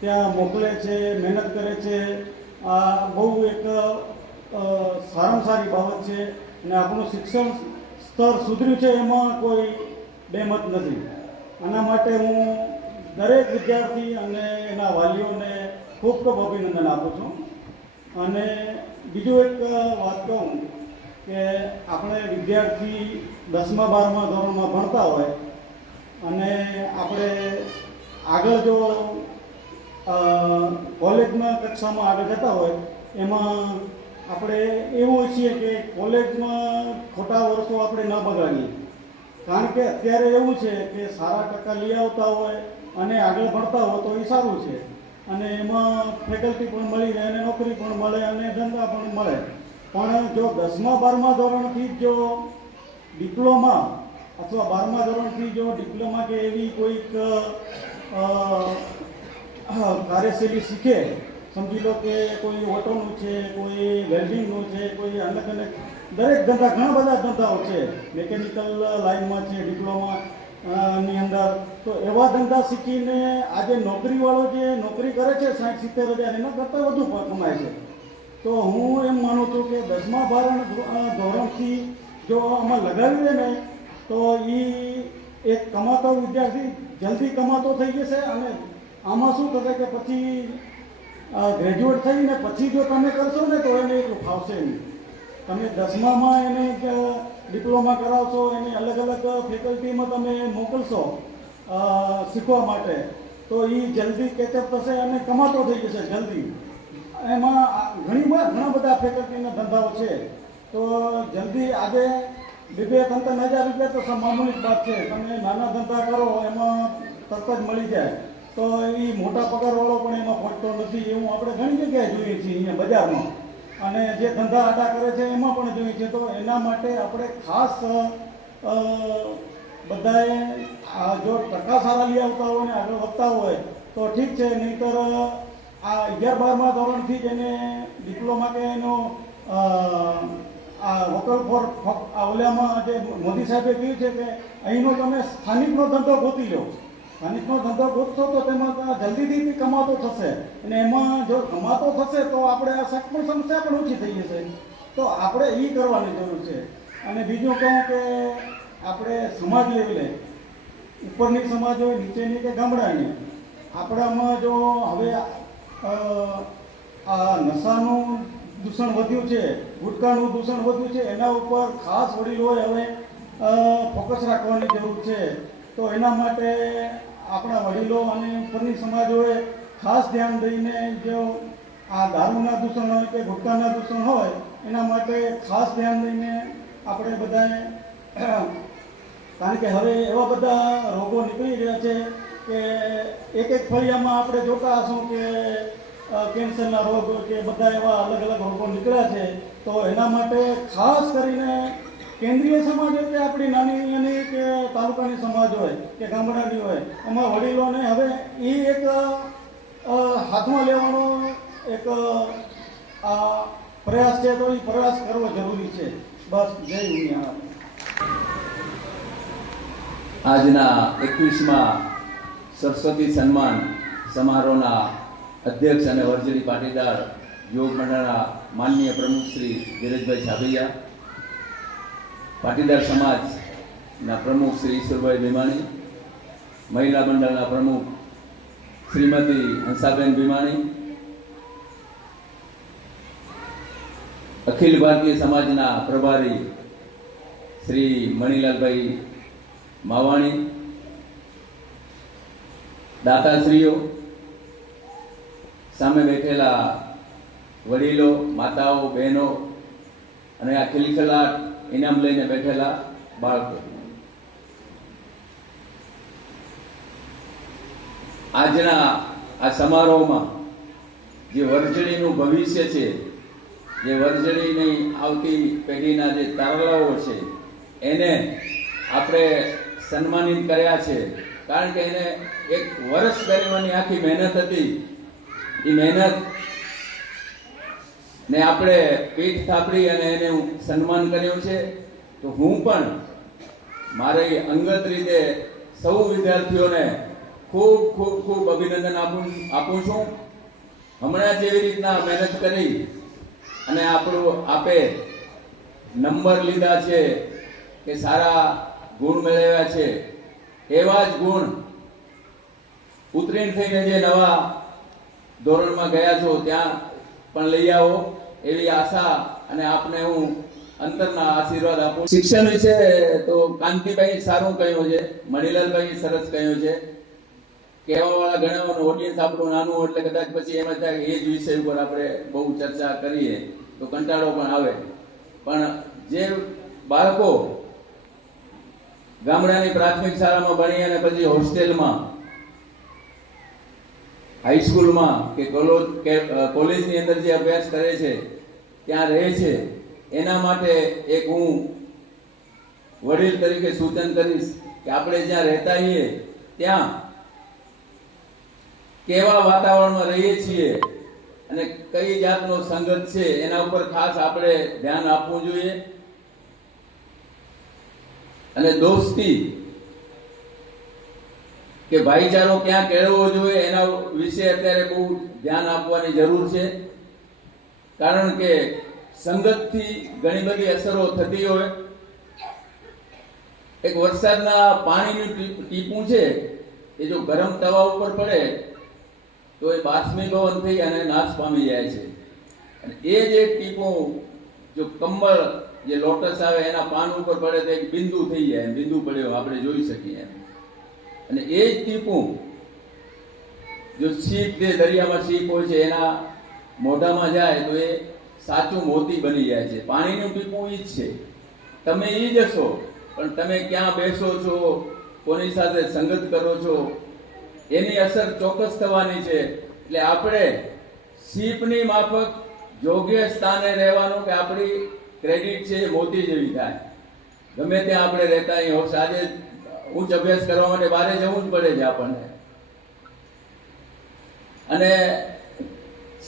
ત્યાં મોકલે છે, મહેનત કરે છે. આ બહુ એક સારામાં સારી બાબત છે. અને આપણું શિક્ષણ સ્તર સુધર્યું છે એમાં કોઈ બેમત નથી. આના માટે હું દરેક વિદ્યાર્થી અને એના વાલીઓને ખૂબ ખૂબ અભિનંદન આપું છું. અને બીજું એક વાત કહું કે આપણે વિદ્યાર્થી 10મા 12મા ધોરણમાં ભણતા હોય અને આપણે આગળ જો કોલેજમાં કક્ષામાં આગળ જતા હોય એમાં આપણે એવું છીએ કે કોલેજમાં ખોટા વર્ષો આપણે ન બગાડીએ. કારણ કે અત્યારે એવું છે કે સારા ટકા લઈ આવતા હોય અને આગળ ભણતા હોય તો એ સારું છે, અને એમાં ફેકલ્ટી પણ મળી રહે અને નોકરી પણ મળે અને ધંધા પણ મળે. પણ જો 10મા 12મા ધોરણથી જો ડિપ્લોમા અથવા 12મા ધોરણથી જો ડિપ્લોમા કે એવી કોઈક કાર્યશૈલી શીખે, સમજી લો કે કોઈ ઓટોનું છે, કોઈ વેલ્ડિંગનું છે, કોઈ અલગ અલગ દરેક ધંધા, ઘણા બધા ધંધાઓ છે, મિકેનિકલ લાઇનમાં છે ડિપ્લોમા ની અંદર, તો એવા ધંધા શીખીને આજે નોકરીવાળો જે નોકરી કરે છે 60-70 હજાર એના કરતાં વધુ કમાય છે. તો હું એમ માનું છું કે 10મા 12મા ધોરણથી જો આમાં લગાવી દે ને તો એ એક કમાતો વિદ્યાર્થી જલ્દી કમાતો થઈ જશે. અને આમાં શું થશે કે પછી ગ્રેજ્યુએટ થઈને પછી જો તમે કરશો ને તો એને એટલું ફાવશે નહીં. તમે 10મામાં એને ડિપ્લોમા કરાવશો, એને અલગ અલગ ફેકલ્ટીમાં તમે મોકલશો શીખવા માટે, તો એ જલ્દી કેચઅપ થશે અને કમાતો થઈ જશે જલ્દી. એમાં ઘણા બધા ફેકલ્ટીના ધંધાઓ છે, તો જલ્દી આજે 2-3 હજાર રૂપિયા તો મામૂલી વાત છે. તમે નાના ધંધા કરો એમાં તરત જ મળી જાય, તો એ મોટા પગારવાળો પણ એમાં પહોંચતો નથી. એવું આપણે ઘણી જગ્યાએ જોઈએ છીએ અહીંયા બજારમાં. અને જે ધંધા આડા કરે છે એમાં પણ જોઈએ છે. તો એના માટે આપણે ખાસ બધાએ જો ટકા સારા લઈ આવતા હોય ને આગળ વધતા હોય તો ઠીક છે, નહીંતર આ 11-12મા ધોરણથી જ એને ડિપ્લોમા કે એનો આ વોકલ ફોર ઓલામાં જે મોદી સાહેબે કહ્યું છે કે અહીંનો તમે સ્થાનિકનો ધંધો ગોતી લો. સ્થાનિકનો ધંધો ગોતશો તો તેમાં જલ્દીથી કમાતો થશે, અને એમાં જો કમાતો થશે તો આપણે આ સક્ષમ સમસ્યા પણ ઓછી થઈ જશે. તો આપણે એ કરવાની જરૂર છે. અને બીજું કહું કે આપણે સમાજ લેવલે ઉપરની સમાજ હોય, નીચેની કે ગામડાની, આપણામાં જો હવે આ નશાનું દૂષણ વધ્યું છે, ગુટખાનું દૂષણ વધ્યું છે, એના ઉપર ખાસ વડીલોએ હવે ફોકસ રાખવાની જરૂર છે. તો એના માટે આપણા વડીલો અને ઉપરની સમાજોએ ખાસ ધ્યાન દઈને જો આ દારૂના દૂષણ હોય કે ગુટખાના દૂષણ હોય એના માટે ખાસ ધ્યાન દઈને આપણે બધાએ, કારણ કે હવે એવા બધા રોગો નીકળી ગયા છે કે એક ફળિયામાં આપણે જોતા હશું કે કેન્સરના રોગ કે બધા એવા અલગ અલગ રોગો નીકળ્યા છે. તો એના માટે ખાસ કરીને કેન્દ્રીય સમાજ હોય કે આપણી નાની કે તાલુકાની સમાજ હોય કે ગામડાની હોય, એમાં વડીલોને હવે એ એક હાથમાં લેવાનો એક આ પ્રયાસ છે. તો એ પ્રયાસ કરવો જરૂરી છે. બસ, જય ઉમિયા. આજના 21મા સરસ્વતી સન્માન સમારોહના અધ્યક્ષ અને વરજડી પાટીદાર યોગ મંડળના માનનીય પ્રમુખ શ્રી ધીરજભાઈ છાબૈયા, પાટીદાર સમાજના પ્રમુખ શ્રી ઈશ્વરભાઈ ભીમાણી, મહિલા મંડળના પ્રમુખ શ્રીમતી હંસાબેન ભીમાણી, અખિલ ભારતીય સમાજના પ્રભારી શ્રી મણિલાલભાઈ માવાણી, દાતાશ્રીઓ, સામે બેઠેલા વડીલો, માતાઓ, બહેનો અને આ ખિલખિલાટ ઇનામ લઈને બેઠેલા બાળકો, આજના આ સમારોહમાં જે વરજડીનું ભવિષ્ય છે, જે વરજડીની આવતી પેઢીના જે તારલાઓ છે, એને આપણે સન્માનિત કર્યા છે. કારણ કે એને એક વર્ષ દરમિયાનની આખી મહેનત હતી, એ મહેનત ને આપણે પીઠ થાપડી અને એને સન્માન કર્યું છે. તો હું પણ મારી અંગત રીતે સૌ વિદ્યાર્થીઓને ખૂબ ખૂબ ખૂબ અભિનંદન આપું છું. હમણાં જેવી રીતના મહેનત કરી અને આપે નંબર લીધા છે કે સારા ગુણ મેળવ્યા છે, એવા જ ગુણ ઉત્તીર્ણ થઈને જે નવા ધોરણમાં ગયા છો ત્યાં પણ લઈ આવો એવી આશા અને આપને હું અંતરના આશીર્વાદ આપું. શિક્ષણ વિશે તો કાંતિભાઈ સારું કહ્યું છે, મણિલાલભાઈ સરસ કહ્યું છે. કહેવા વાળા ઘણા ઓડિયન્સ આપણું નાનું એટલે કદાચ પછી એમ થાય કે એ જ વિષય ઉપર આપણે બહુ ચર્ચા કરીએ તો કંટાળો પણ આવે. પણ જે બાળકો ગામડાની પ્રાથમિક શાળામાં ભણી અને પછી હોસ્ટેલમાં, હાઈસ્કૂલમાં કે કોલેજની અંદર જે અભ્યાસ કરે છે, ત્યાં રહે છે, એના માટે એક હું વડીલ તરીકે સૂચન કરીશ કે આપણે જ્યાં રહેતા હોઈએ ત્યાં કેવા વાતાવરણમાં રહીએ છીએ અને કઈ જાતનો સંગત છે એના ઉપર ખાસ આપણે ધ્યાન આપવું જોઈએ. અને દોસ્તી કે ભાઈચારો ક્યાં કેળવવો જોઈએ એના વિશે અત્યારે બહુ ધ્યાન આપવાની જરૂર છે. કારણ કે સંગતથી ઘણી બધી અસરો થતી હોય. એક વરસાદના પાણીનું ટીપું છે એ જો ગરમ તવા ઉપર પડે તો એ બાષ્પીભવન થઈ અને નાશ પામી જાય છે. અને એ જે ટીપું જો કંબળ જે લોટસ આવે એના પાન ઉપર પડે તો એક બિંદુ થઈ જાય, બિંદુ પડ્યો આપણે જોઈ શકીએ. અને એ જ ટીપું જો સીપ, જે દરિયામાં સીપ હોય છે, એના મોઢામાં જાય તો એ સાચું મોતી બની જાય છે. પાણીનું ટીપું ઈ જ છે. તમે ઈ જ હશો, પણ તમે ક્યાં બેસો છો, કોની સાથે સંગત કરો છો, એની અસર ચોક્કસ થવાની છે. એટલે આપણે સીપની માફક યોગ્ય સ્થાને રહેવાનું કે આપણી ક્રેડિટ છે એ મોતી જેવી થાય. ગમે ત્યાં આપણે રહેતા અહીં આજે ઉચ્ચ અભ્યાસ કરવા માટે બહાર જવું જ પડે છે આપણને, અને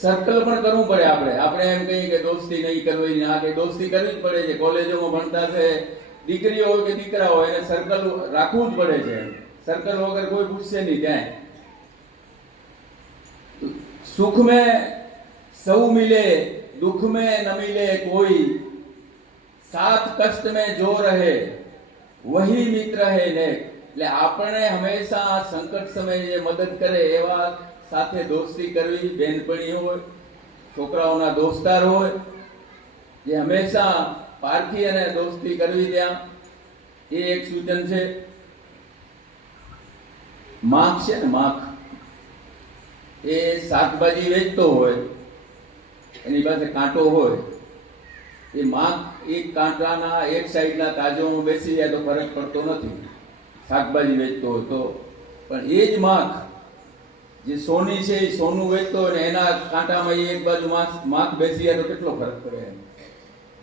સર્કલ પણ કરવું પડે. આપણે એમ કહીએ કે દોસ્તી નહીં કરવી, આ કે દોસ્તી કરવી જ પડે છે. કોલેજોમાં ભણતા છે દીકરીઓ હોય કે દીકરા હોય, એને સર્કલ રાખવું જ પડે છે. સર્કલ વગર કોઈ પૂછશે નહીં ક્યાંય. सुख में सौ मिले, दुख में न मिले कोई, साथ कष्ट में जो रहे वही मित्र है नेक. એટલે આપણે હંમેશા સંકટ સમયે જે મદદ કરે એવા સાથે દોસ્તી કરવી. બેનપણી હોય, છોકરાઓના દોસ્તાર હોય, જે હંમેશા પારખી અને દોસ્તી કરવી ત્યાં, એ એક સૂચન છે. માખ છે ને, માખ એ શાકભાજી વેચતો હોય, એની પાસે કાંટો હોય, એ માખ એક કાંટાના એક સાઈડના તાજોમાં બેસી જાય તો ફરક પડતો નથી, શાકભાજી વેચતો હોય તો. પણ એ જ માખ જે સોની છે એ સોનું વેચતો હોય ને એના કાંટામાં એક બાજુ માખ બેસી જાય તો કેટલો ફરક પડે.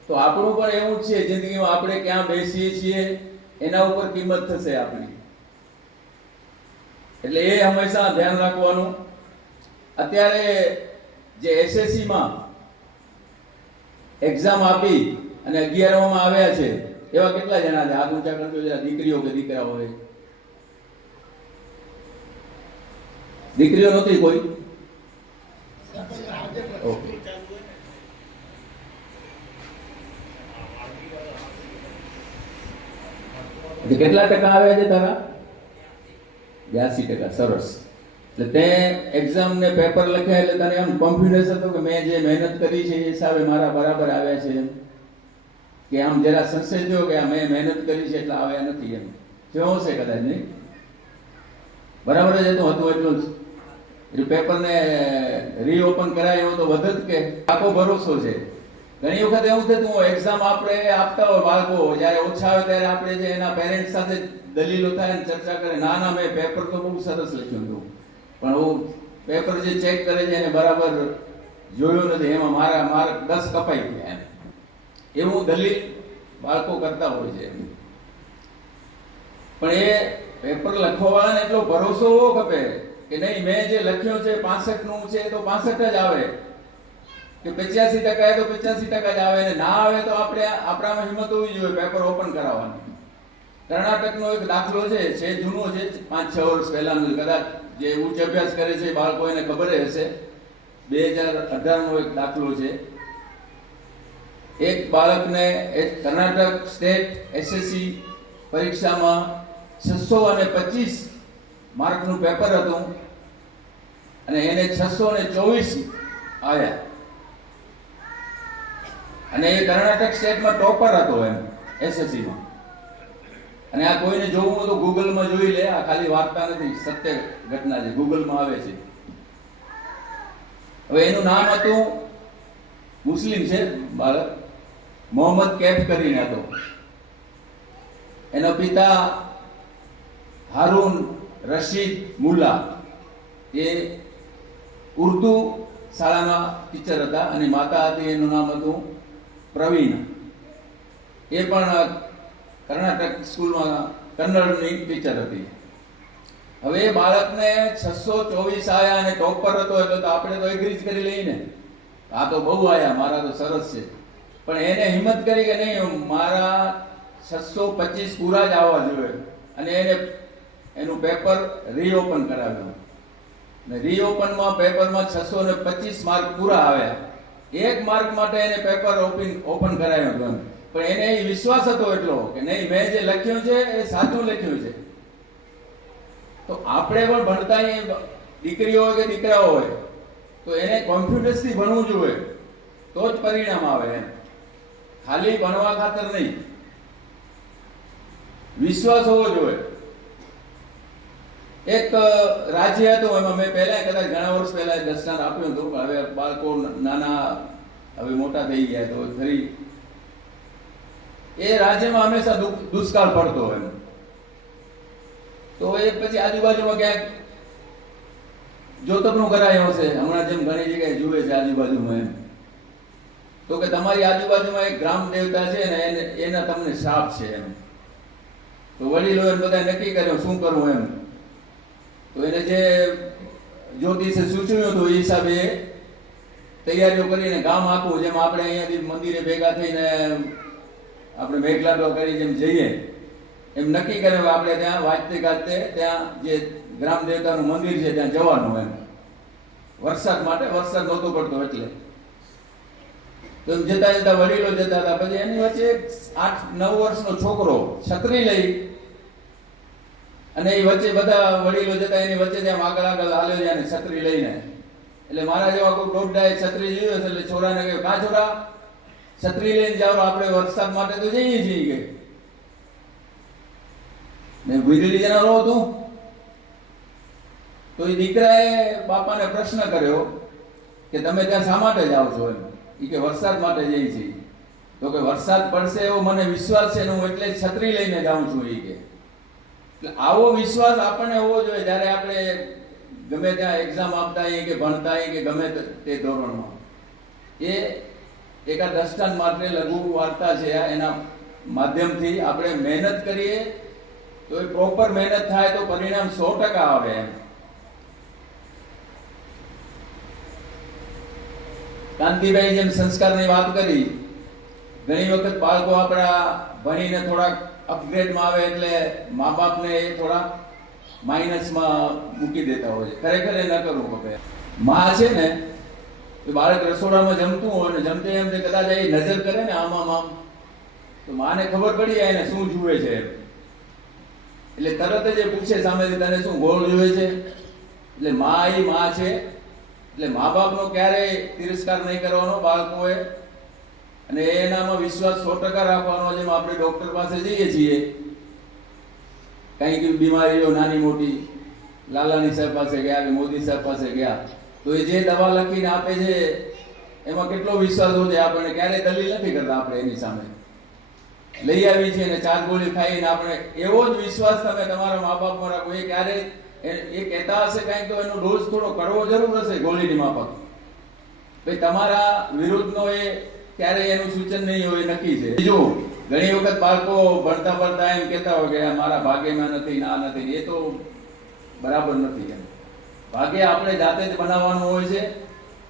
તો આપણું પણ એવું જ છે જિંદગીમાં, આપણે ક્યાં બેસીએ છીએ એના ઉપર કિંમત થશે આપણી. એટલે એ હંમેશા ધ્યાન રાખવાનું. અત્યારે જે SSC માં એક્ઝામ આપી અને 11માં આવ્યા છે એવા કેટલા જણા છે? હાથ ઊંચા કરજો જરા, દીકરીઓ કે દીકરા હોય. દીકરીઓ નહોતી કોઈ? ઓકે. કેટલા ટકા આવ્યા છે તારા? 82%. સરસ. એટલે તે એક્ઝામ ને પેપર લખ્યા એટલે તને એમ કોન્ફિડન્સ હતો કે મેં જે મહેનત કરી છે એ હિસાબે મારા બરાબર આવ્યા છે, કે આમ જરા સંશય થયો કે મેં મહેનત કરી છે એટલે આવ્યા નથી એમ જેવો હશે કદાચ? નહીં, બરાબર જ હતું એટલું જ. એટલે પેપરને રીઓપન કરાયો તો વધત કે પાકો ભરોસો છે. ઘણી વખત એવું થતું એક્ઝામ આપણે આપતા હોય, બાળકો જયારે ઓછા આવે ત્યારે આપણે જે એના પેરેન્ટ્સ સાથે દલીલો થાય ને ચર્ચા કરે, ના ના મેં પેપર તો બહુ સરસ લખ્યું હતું, પણ હું પેપર જે ચેક કરે છે એને બરાબર જોયું નથી, એમાં મારા માર્ક 10 કપાઈ ગયા. એવું દલીલ બાળકો કરતા હોય છે. પણ એ પેપર લખવાવાળાને એટલો ભરોસો હોવો ખપે કે નહીં, મેં જે લખ્યું છે 65 નું છે તો 65 જ આવે, કે 85% તો 85% જ આવે, ને ના આવે તો આપણે આપણામાં હિંમત હોવી જોઈએ પેપર ઓપન કરાવવાની. કર્ણાટકનો એક દાખલો છે જૂનો છે, 5-6 વર્ષ પહેલાનો, કદાચ જે ઉચ્ચ અભ્યાસ કરે છે બાળકો એને ખબર હશે. 2018નો એક દાખલો છે. એક બાળકને કર્ણાટક સ્ટેટ SSC પરીક્ષામાં 625 માર્કનું પેપર હતું અને એને 624 આવ્યા, અને એ કર્ણાટક સ્ટેટમાં ટોપર હતો એમ SSC માં. અને આ કોઈને જોવું હોય તો ગૂગલમાં જોઈ લે, આ ખાલી વાર્તા નથી, સત્ય ઘટના છે, ગૂગલમાં આવે છે. હવે એનું નામ હતું, મુસ્લિમ છે બાળક, મોહમ્મદ કૈફ કરીને હતો. એનો પિતા હારૂન રશીદ મુલ્લા, એ ઉર્દુ શાળાના ટીચર હતા, અને માતા હતી એનું નામ હતું પ્રવીણ, એ પણ કર્ણાટક સ્કૂલમાં કન્નડની ટીચર હતી. હવે એ બાળકને 624 આયા અને ટોપર હતો, એટલે તો આપણે તો એગ્રી જ કરી લઈએ ને, આ તો બહુ આયા, મારા તો સરસ છે. પણ એને હિંમત કરી કે નહીં, મારા 625 પૂરા જ આવવા જોઈએ, અને એને એનું પેપર રીઓપન કરાવ્યું. ને રીઓપનમાં પેપરમાં 625 માર્ક પૂરા આવ્યા. 1 માર્ક માટે એને પેપર ઓપન કરાવ્યું હતું. પણ એને એ વિશ્વાસ હતો એટલો કે નહીં, મેં જે લખ્યું છે એ સાચું લખ્યું છે. તો આપણે પણ ભણતા દીકરીઓ હોય કે દીકરાઓ હોય તો એને કોન્ફિડન્સથી ભણવું જોઈએ, તો જ પરિણામ આવે એમ, ખાલી ભણવા ખાતર નહીં, વિશ્વાસ હોવો જોઈએ. એક રાજ્ય હતું, એમાં મેં પહેલા કદાચ ઘણા વર્ષ પહેલા દર્શન આપ્યું હતું, હવે બાળકો નાના હવે મોટા થઈ ગયા તો ફરી એ રાજ્યમાં હંમેશા દુષ્કાળ પડતો હોય, તો એ પછી આજુબાજુમાં ક્યાંક જોતકનું કરાયું હશે, હમણાં જેમ ઘણી જગ્યાએ જુએ છે આજુબાજુમાં એમ. તો કે તમારી આજુબાજુમાં એક ગ્રામ દેવતા છે ને એના તમને શ્રાપ છે એમ. તો વડીલોએ બધા નક્કી કર્યું શું કરવું એમ. તો એને જે જ્યોતિષે સૂચવ્યું હતું એ હિસાબે તૈયારીઓ કરીને ગામ આખું, જેમ આપણે અહીંયાથી મંદિરે ભેગા થઈને આપણે મેઘલાટો કરી જેમ જઈએ એમ નક્કી કર્યું આપણે ત્યાં વાંચતે ગાજતે ત્યાં જે ગ્રામ દેવતાનું મંદિર છે ત્યાં જવાનું એમ. વરસાદ માટે, વરસાદ નહોતો પડતો એટલે. તો એમ જતા જતા વડીલો જતા હતા. પછી એની વચ્ચે 8-9 વર્ષનો છોકરો છત્રી લઈ અને એ વચ્ચે બધા વડીલો જતા એની વચ્ચે ત્યાં આગળ હાલ્યો જાય ને છત્રી લઈને. એટલે મારા જેવા કોઈ દોઢડાએ છત્રી જોયો એટલે છોરાને કહ્યું, કા છોરા છત્રી લઈને જાવ, આપણે વરસાદ માટે તો જઈએ છીએ કે. ને વીજળી જનારો હતું. તો એ દીકરાએ બાપાને પ્રશ્ન કર્યો કે તમે ત્યાં શા માટે જાઓ છો એમ. એ કે વરસાદ માટે જઈએ છીએ. તો કે વરસાદ પડશે એવો મને વિશ્વાસ છે ને હું એટલે છત્રી લઈને જાઉં છું એ કે. એટલે આવો વિશ્વાસ આપણને હોવો જોઈએ જ્યારે આપણે ગમે ત્યાં એક્ઝામ આપતા હોઈએ કે ભણતા હોઈએ કે ગમે તે ધોરણમાં. એ એકા દ્રષ્ટાંત માટે લઘુ વાર્તા છે. એના માધ્યમથી આપણે મહેનત કરીએ તો એ પ્રોપર મહેનત થાય તો પરિણામ 100% આવે એમ. કાંતિભાઈ જેમ સંસ્કારની વાત કરી, ઘણી વખત બાળકો આપણા ભણીને થોડાક અપગ્રેડમાં આવે એટલે મા બાપને એ થોડા માઇનસમાં મૂકી દેતા હોય છે. ખરેખર એ ન કરવું ખપે. માં છે ને તો બાળક રસોડામાં જમતું હોય ને જમતે જમતે કદાચ એ નજર કરે ને આમ તો માને ખબર પડી જાય ને શું જુએ છે એમ. એટલે તરત જ એ પૂછે સામેથી તને શું ગોળ જુએ છે. એટલે માં એ માં છે. એટલે મા બાપનો ક્યારેય તિરસ્કાર નહીં કરવાનો બાળકોએ, અને એનામાં વિશ્વાસ 100% રાખવાનો. જેમ આપણે ડોક્ટર પાસે જઈએ છીએ કઈ બીમારીઓ નાની મોટી, લાલાની સાહેબ પાસે ગયા કે મોદી સાહેબ પાસે ગયા, તો એ જે દવા લખીને આપે છે એમાં કેટલો વિશ્વાસ હોય છે. આપણને ક્યારેય દલીલ નથી કરતા. આપણે એની સામે લઈ આવી છે અને 4 ગોળી ખાઈને આપણે એવો જ વિશ્વાસ તમે તમારા મા બાપમાં રાખો. એ ક્યારેય એ કહેતા હશે કંઈક તો એનો ડોઝ થોડો કરવો જરૂર હશે ગોળીની માફક. ભાઈ તમારા વિરુદ્ધનો એ ક્યારેય એનું સૂચન નહીં હોય, નક્કી છે. બીજું, ઘણી વખત બાળકો ભણતા ભણતા એમ કહેતા હોય કે મારા ભાગ્યમાં નથી ને આ નથી. એ તો બરાબર નથી એમ. ભાગ્ય આપણે જાતે જ બનાવવાનું હોય છે.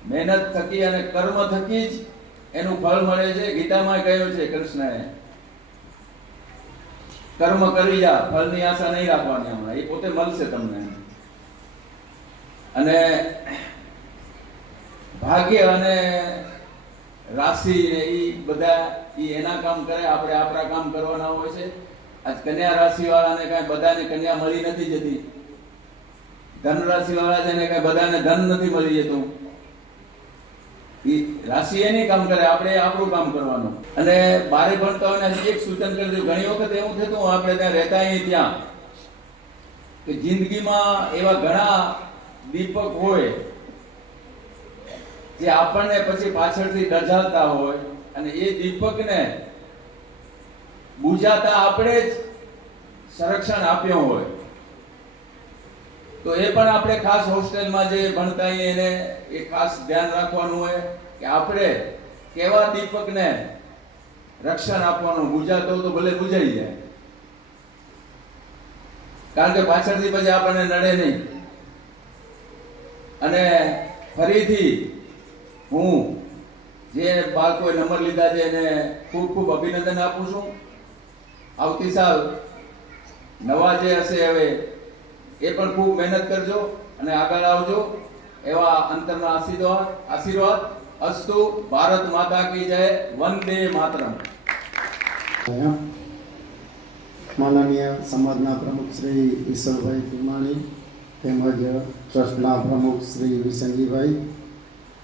મહેનત થકી અને કર્મ થકી જ એનું ફળ મળે છે. ગીતામાં કહ્યું છે કૃષ્ણએ, કર્મ કરી જા, ફળની આશા નહીં રાખવાની. હમણાં એ પોતે મળશે તમને. અને ભાગ્ય અને રાશિ ને એ બધા એના કામ કરે, આપણે આપણા કામ કરવાના હોય છે. આજ કન્યા રાશિ વાળાને કઈ બધાને કન્યા મળી નથી જતી. ધન રાશિ વાળા છે ને કઈ બધાને ધન નથી મળી જતું. એ રાશિ એની કામ કરે, આપણે આપણું કામ કરવાનું. અને બારે ભણતા હોય ને એક સૂચન કરી દઉં. ઘણી વખત એવું થતું આપણે ત્યાં રહેતા ત્યાં કે જિંદગીમાં એવા ઘણા દીપક હોય જે આપણને પછી પાછળથી ડઝાલતા હોય, અને એ દીપકને બુજાતા આપણે જ સંરક્ષણ આપ્યો હોય. તો એ પણ આપણે ખાસ હોસ્ટેલમાં જે ભણતા એને એ ખાસ ધ્યાન રાખવાનું હોય કે આપણે કેવા દીપકને રક્ષણ આપવાનું. બુજાતો તો ભલે બુજાઈ જાય, કારણ કે પાછળથી પછી આપણને નડે નહીં. અને ફરીથી હું જે બાળકોએ નંબર લીધા છે એને ખૂબ ખૂબ અભિનંદન આપું છું. આવતી સાલ નવા જે હશે હવે એ પણ ખૂબ મહેનત કરજો અને આગળ આવજો. એવા અંતરના આશીર્વાદ. અસ્તુ. ભારત માતા કી જય. વંદે માતરમ. માનનીય સમાજના પ્રમુખ શ્રી ઈશ્વરભાઈ ભીમાણી તેમજ ટ્રસ્ટના પ્રમુખ શ્રી વિસંગીભાઈ,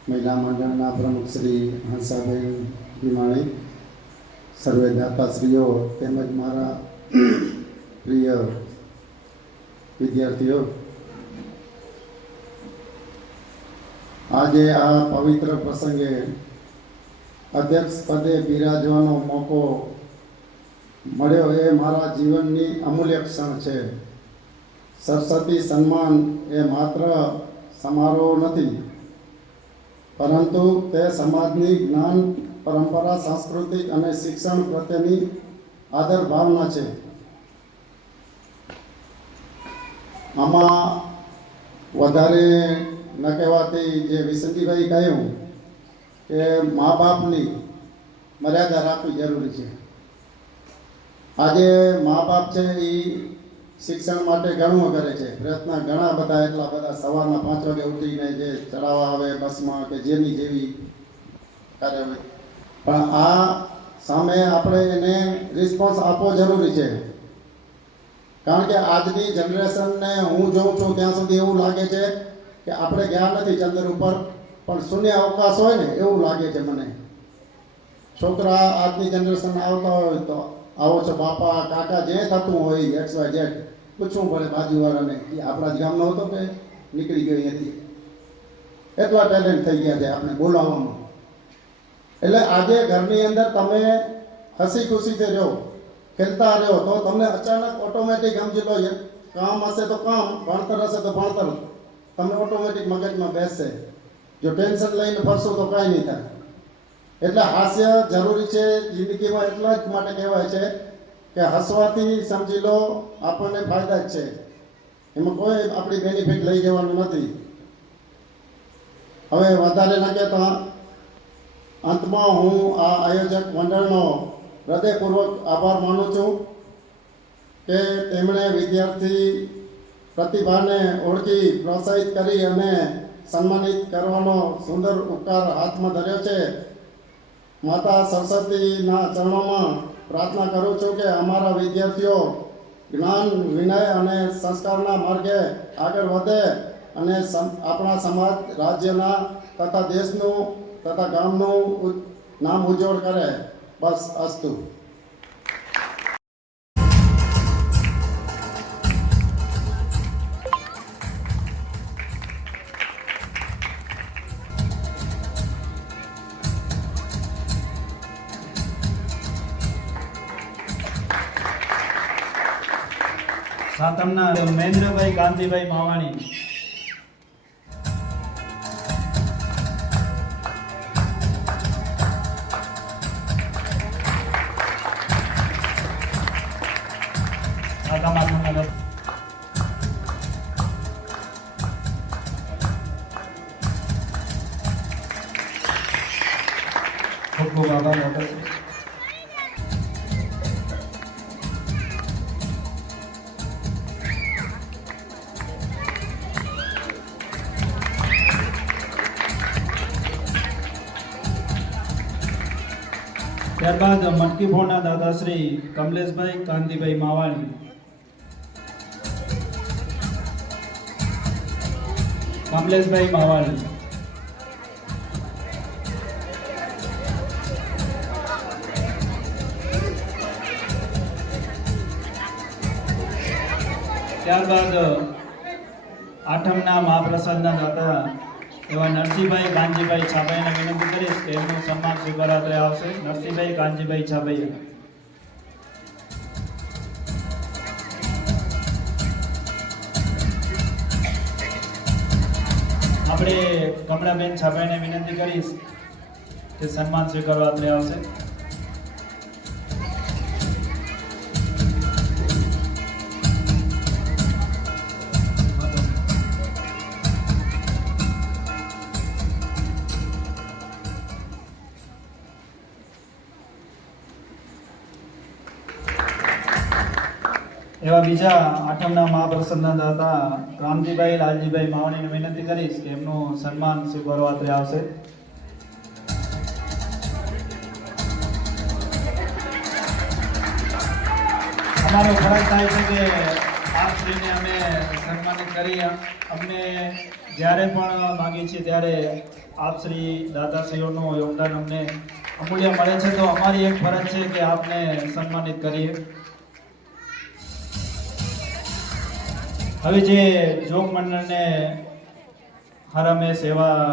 મહિલા મંડળના પ્રમુખ શ્રી હંસાબેન ભીમાણી, સર્વે દાતાશ્રીઓ તેમજ મારા પ્રિય વિદ્યાર્થીઓ, આજે આ પવિત્ર પ્રસંગે અધ્યક્ષ પદે બિરાજવાનો મોકો મળ્યો એ મારા જીવનની અમૂલ્ય ક્ષણ છે. સરસ્વતી સન્માન એ માત્ર સમારોહ નથી, પરંતુ તે સમાજની જ્ઞાન પરંપરા, સાંસ્કૃતિક અને શિક્ષણ પ્રત્યેની આદર ભાવના છે. આમાં વધારે ન કહેવાતી જે વિસંતીભાઈ કહ્યું કે મા બાપની મર્યાદા રાખવી જરૂરી છે. આજે મા બાપ છે એ શિક્ષણ માટે ઘણું કરે છે, પ્રયત્ન ઘણા બધા, એટલા બધા સવારના 5 વાગે ઉઠીને જે ચડાવવા આવે બસમાં કે જેની જેવી કાર્ય હોય, પણ આ સામે આપણે એને રિસ્પોન્સ આપવો જરૂરી છે. કારણ કે આજની જનરેશનને હું જોઉં છું ત્યાં સુધી એવું લાગે છે કે આપણે ગયા નથી ચંદ્ર ઉપર, પણ શૂન્ય અવકાશ હોય ને એવું લાગે છે મને. છોકરા આજની જનરેશન આવતા હોય તો આવો છો બાપા કાકા જે થતું હોય XYZ પૂછવું પડે બાજુવાળાને કે આપણા જ ગામનો હતો કે નીકળી ગયો અહીંયાથી. એટલા ટેલેન્ટ થઈ ગયા છે આપણે બોલાવવામાં. એટલે આજે ઘરની અંદર તમે હસી ખુશીથી રહો, ખેલતા રહો, તો તમને અચાનક ઓટોમેટિક સમજી લો કામ હશે તો કામ, ભણતર હશે તો ભણતર, તમને ઓટોમેટિક મગજમાં બેસશે. જો ટેન્શન લઈને ફરશો તો કાંઈ નહીં થાય. એટલે હાસ્ય જરૂરી છે જિંદગીમાં. એટલા જ માટે કહેવાય છે કે હસવાથી સમજી લો આપણને ફાયદા જ છે, એમાં કોઈ આપણી બેનિફિટ લઈ જવાનું નથી. હવે વધારે ન કહેતા અંતમાં હું આ આયોજક મંડળનો હૃદયપૂર્વક આભાર માનું છું કે તેમણે વિદ્યાર્થી પ્રતિભાને ઓળખી પ્રોત્સાહિત કરી અને સન્માનિત કરવાનો સુંદર ઉપકાર હાથમાં ધર્યો છે. માતા સરસ્વતીના ચરણોમાં પ્રાર્થના કરું છું કે અમારા વિદ્યાર્થીઓ જ્ઞાન, વિનય અને સંસ્કારના માર્ગે આગળ વધે અને આપણા સમાજ, રાજ્યના તથા દેશનું તથા ગામનું નામ ઉજ્જવળ કરે. બસ અસ્તુ. સાતમના મહેન્દ્રભાઈ કાંતિભાઈ માવાણી. સાતમ આઠમના ખૂબ ખૂબ આભાર ડૉક્ટર. ત્યારબાદ મટકી ફોડના દાદાશ્રી કમલેશભાઈ કાંતિભાઈ માવાણી. કમલેશભાઈ માવાણી. ત્યારબાદ આઠમના મહાપ્રસાદના દાતા એવા નરસિંહભાઈ કાનજીભાઈ છાભાઈને વિનંતી કરીશ કે એમનું સન્માન સ્વીકારાત્રે આવશે. નરસિંહભાઈ કાનજીભાઈ છાભાઈ. આપણે કમળાબેન છાભાઈને વિનંતી કરીશ કે સન્માન સ્વીકારાત્રે આવશે. એવા બીજા આઠમના મહાપ્રસાદના દાતા રામજીભાઈ લાલજીભાઈ માવાણીને વિનંતી કરીશ કે એમનું સન્માન સ્વીકારવાત્રે આવશે. અમારો ફરજ થાય છે કે આપ શ્રીને અમે સન્માનિત કરી. અમને જ્યારે પણ માગીએ છીએ ત્યારે આપ શ્રી દાતાશ્રીઓનું યોગદાન અમને અમૂલ્ય મળે છે, તો અમારી એક ફરજ છે કે આપને સન્માનિત કરીએ. હવે જે જોગ મંડળને હરમે સેવા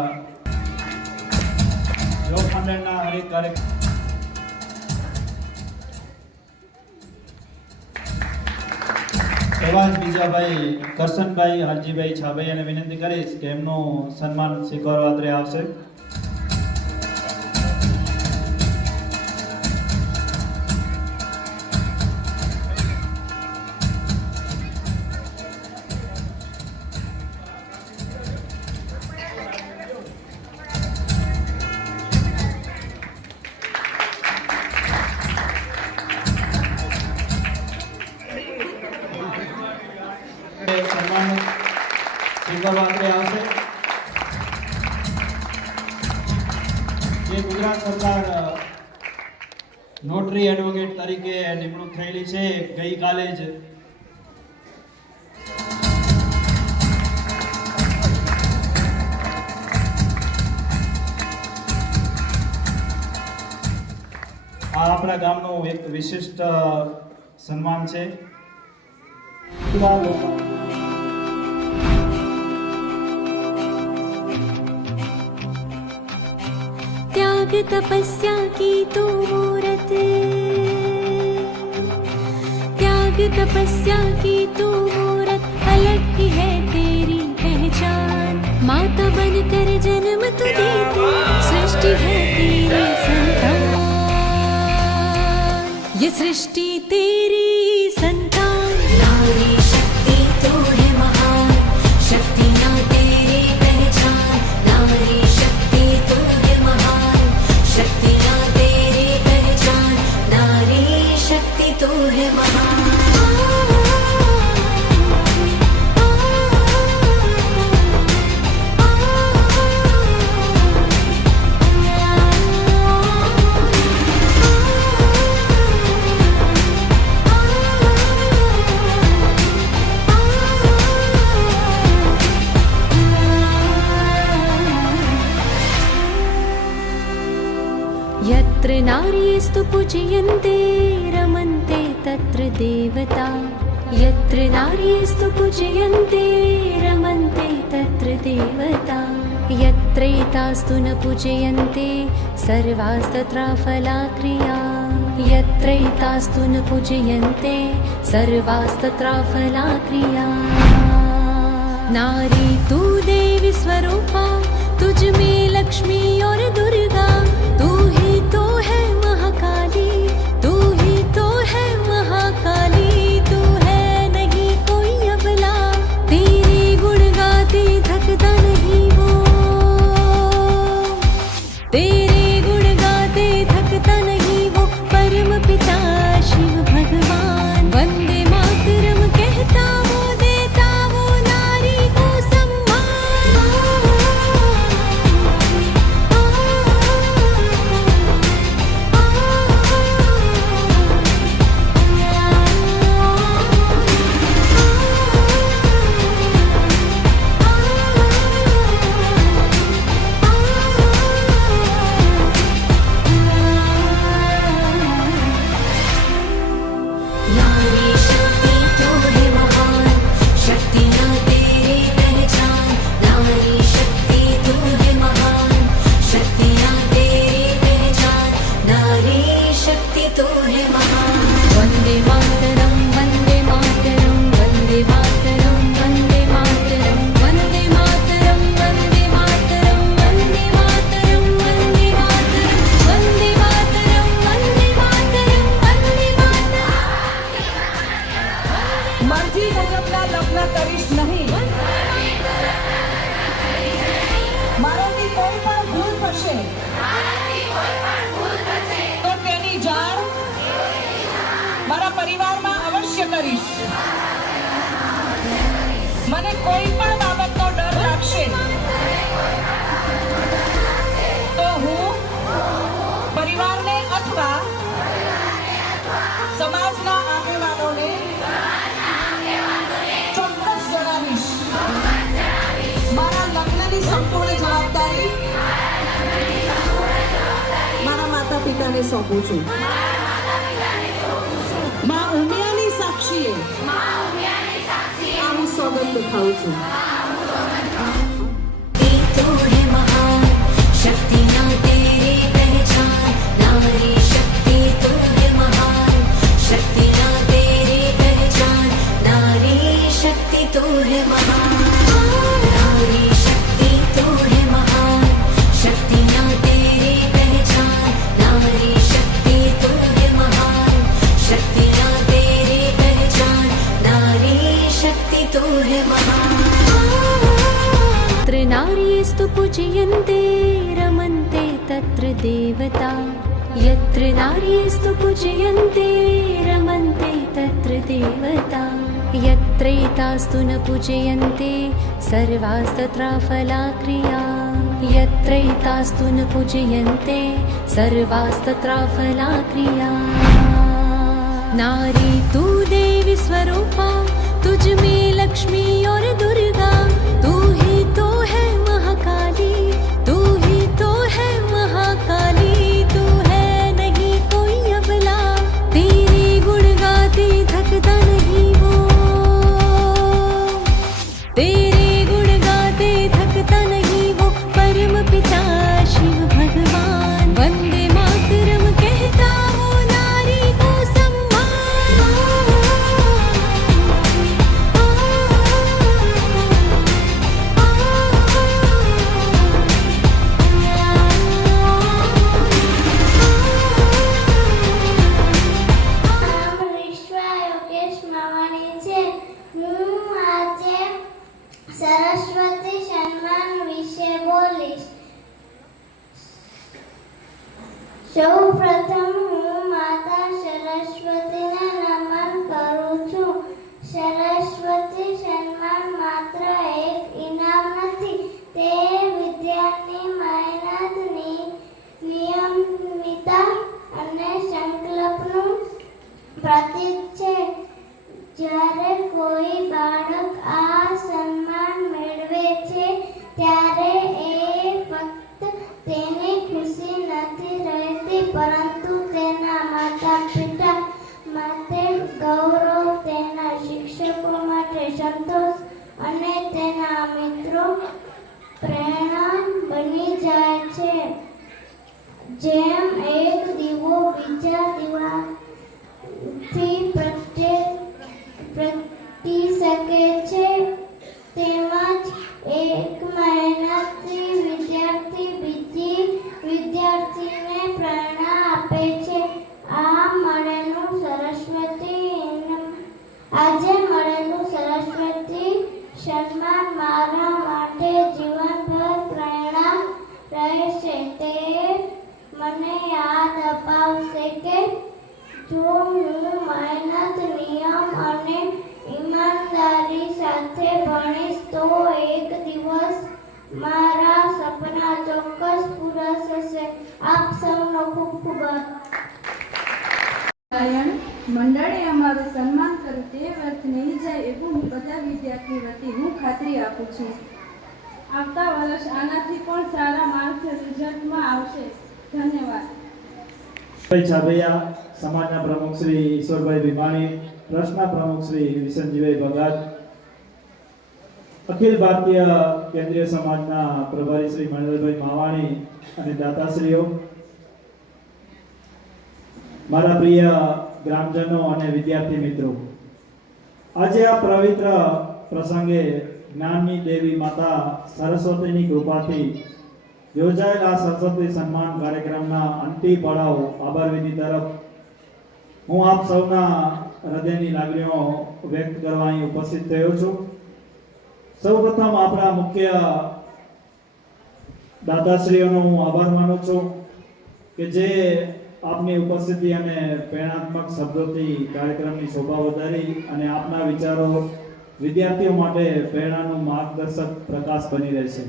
જોગ મંડળના હરેક કાર્યક્રમ એવા જ બીજા ભાઈ કરશનભાઈ હરજીભાઈ છાભાઈ અને વિનંતી કરીશ કે એમનું સન્માન સ્વીકારવાત્રે આવશે. ગુજરાત સરકાર નોટરી એડવોકેટ તરીકે નિમણૂક થયેલી છે ગઈકાલે જ. આ આપણા ગામનું એક વિશિષ્ટ સન્માન છે. त्याग तपस्या की तू मूरत, त्याग तपस्या की तू मूरत, अलग ही है तेरी पहचान. माता बनकर जन्म तू देती, सृष्टि है तेरी संतान. ये सृष्टि तेरी संतान. नारी शक्ति तू है महान, शक्तियाँ तेरी पहचान. नारी शक्ति तू है महान, शक्तियाँ तेरी पहचान. नारी शक्ति तू है महान. यत्र नार्यस्तु पूजयन्ते रमन्ते तत्र देवता. यत्र नार्यस्तु पूजयन्ते रमन्ते तत्र देवता. यत्रैतास्तु न पूजयन्ते सर्वास्तत्राफलाक्रिया. यत्रैतास्तु न पूजयन्ते सर्वास्तत्राफलाक्रिया. नारी तू देवी स्वरूपा, तुझ में लक्ष्मी और दुर्गा. तू ही तो है महाकाली, तू ही तो है महाकाली. तू है नहीं कोई अबला, तेरे गुण गाते थकता नहीं वो. तेरे गुण गाते थकता नहीं वो. परम पिता शिव भगवान. वंदे मातरम कहता वो, देता वो नारी को सम्मान. नारी शक्ति तो है महान, शक्तियाँ तेरी पहचान. नारी शक्ति तो है महान, शक्तियाँ तेरी पहचान. नारी शक्ति तो है महान. वंदे मातरम, वंदे मातरम, वंदे मातरम, वंदे मातरम, वंदे मातरम, वंदे मातरम, वंदे मातरम, वंदे मातरम, वंदे मातरम, वंदे मातरम, वंदे मातरम. મરજી મુજબના લગ્ન કરીશ નહીં. મારાથી કોઈ પણ ભૂલ થશે તો તેની જાણ મારા પરિવારમાં અવશ્ય કરીશ. મને કોઈ પણ બાબતનો ડર લાગશે તો હું પરિવારને અથવા સમાજના આગેવાનોને ચોક્કસ જણાવીશ. મારા લગ્નની સંપૂર્ણ જવાબદારી મારા માતા પિતાને સોંપું છું. મા ઉમિયાની સાક્ષીએ આ હું સોગંદ ખાઉં છું. तू है महान, शक्तियाँ तेरी पहचान. नारी शक्ति तू है महान, शक्तियाँ तेरी पहचान. नारी शक्ति तू है महान. नारी शक्ति तू है महान, शक्तियाँ तेरी पहचान. नारी शक्ति तू है महान, शक्तियाँ तेरी पहचान. नारी शक्ति तू है महान. यत्र नार्यस्तु पूजयन्ते रमन्ते तत्र देवता. यत्र नार्यस्तु पूजयन्ते रमन्ते तत्र देवता. यत्रैतास्तु न पूजयन्ते सर्वास्तत्राफलाक्रिया. यत्रैतास्तु न पूजयन्ते सर्वास्तत्राफला क्रिया नारी तू देवी स्वरूपा तुझ में लक्ष्मी और दुर्गा तू ही तो है महाकाली तू ही तो है महाकाली तू है नहीं कोई अबला तेरे गुण गाते थकता नहीं वो तेरे गुण गाते थकता नहीं वो परम पिता शिव भगवान वंदे मातरम कहता वो नारी को નામ વિશ્વા યોગેશ માવાણી છે. હું આજે સરસ્વતી સન્માન વિશે બોલીશ. સૌ પ્રથમ હું માતા સરસ્વતીને નમન કરું છું. સરસ્વતી સન્માન માત્ર એક ઇનામ નથી, તે વિદ્યાની મહેનતની નિયમિતતા અને સંકલ્પનું પ્રતીક છે. જ્યારે કોઈ બાળક આ સન્માન મેળવે છે ત્યારે એ ફક્ત તેની ખુશી નથી રહેતી, પરંતુ તેના માતા પિતા માટે ગૌરવ, તેના શિક્ષકો માટે સંતોષ અને તેના મિત્રો પ્રેરણા બની જાય છે. જેમ એક દીવો બીજા દીવાથી પ્રગટી શકે છે, તેમજ એક મહેનતી વિદ્યાર્થી બીજી વિદ્યાર્થીને પ્રેરણા આપે છે. આજે મળેલું સરસ્વતી સન્માન મારા માટે જીવનભર પ્રેરણા રહેશે. તે મને યાદ અપાવશે કે જો હું મહેનત, નિયમ અને ઈમાનદારી સાથે ભણીશ તો એક દિવસ મારા સપના ચોક્કસ પૂરા થશે. આપ સૌનો ખૂબ ખૂબ નારાયણ મંડળે અમારું સન્માન કર્યું તે વ્યર્થ નહીં જાય એવું હું બધા વિદ્યાર્થી વતી હું ખાતરી આપું છું. આવતા વર્ષ આનાથી પણ સારા માર્ક્સ રિઝલ્ટમાં આવશે. ધન્યવાદ. છાબૈયા સમાજના પ્રમુખ શ્રી ઈશ્વરભાઈ ભીમાણી, ટ્રસ્ટના પ્રમુખ શ્રી વિસનજીભાઈ ભગત, અખિલ ભારતીય કેન્દ્રીય સમાજના પ્રભારી શ્રી મણિલાલભાઈ માવાણી અને દાતાશ્રીઓ, મારા પ્રિય ગ્રામજનો અને વિદ્યાર્થી મિત્રો, આજે આ પવિત્ર પ્રસંગે જ્ઞાનની દેવી માતા સરસ્વતીની કૃપાથી યોજાયેલા સરસ્વતી સન્માન કાર્યક્રમના અંતિમ પડાવ આભાર વિધિ તરફ હું આપ સૌના હૃદયની લાગણીઓ વ્યક્ત કરવા અહીં ઉપસ્થિત થયો છું. સૌપ્રથમ આપણા મુખ્ય દાતાશ્રીઓનો હું આભાર માનું છું કે જે આપની ઉપસ્થિતિ અને પ્રેરણાત્મક શબ્દોથી કાર્યક્રમની શોભા વધારી અને આપના વિચારો વિદ્યાર્થીઓ માટે પ્રેરણાનું માર્ગદર્શક પ્રકાશ બની રહેશે.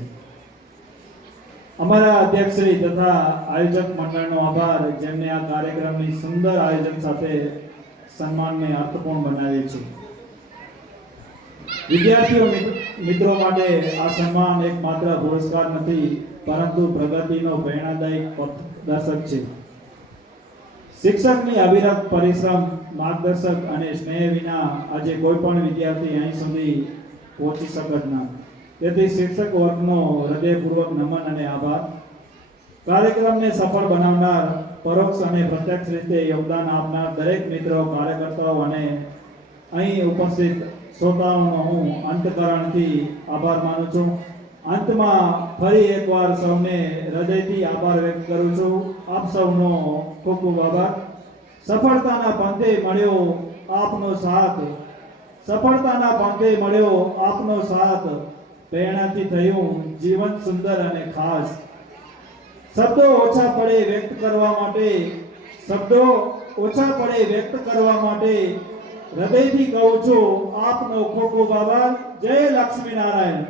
અમારા અધ્યક્ષશ્રી તથા આયોજક મંડળનો આભાર, જેમને આ કાર્યક્રમની સુંદર આયોજન સાથે સન્માનને અર્થપૂર્ણ બનાવ્યું છે. વિદ્યાર્થીઓ મિત્રો માટે આ સન્માન એક માત્ર પુરસ્કાર નથી, પરંતુ પ્રગતિનો પ્રેરણાદાયક પથદર્શક છે. શિક્ષકની અવિરત પરિશ્રમ, માર્ગદર્શક અને સ્નેહ વિના આજે કોઈ પણ વિદ્યાર્થી અહીં સુધી પહોંચી શકત ન. તેથી શિક્ષક વર્ગનો હૃદયપૂર્વક નમન અને આભાર. કાર્યક્રમને સફળ બનાવનાર, પરોક્ષ અને પ્રત્યક્ષ રીતે યોગદાન આપનાર દરેક મિત્રો, કાર્યકર્તાઓ અને અહીં ઉપસ્થિત શ્રોતાઓનો હું અંતઃકરણથી આભાર માનું છું. અંતમાં ફરી એકવાર સૌને હૃદયથી આભાર વ્યક્ત કરું છું. આપ સૌનો ખૂબ ખૂબ આભાર. સફળતાના પંથે મળ્યો આપનો સાથ, સફળતાના પંથે મળ્યો આપનો સાથ, પ્રેરણાથી થયું જીવન સુંદર અને ખાસ. શબ્દો ઓછા પડે વ્યક્ત કરવા માટે હૃદયથી કહું છું આપનો ખૂબ ખૂબ આભાર. જય લક્ષ્મી નારાયણ.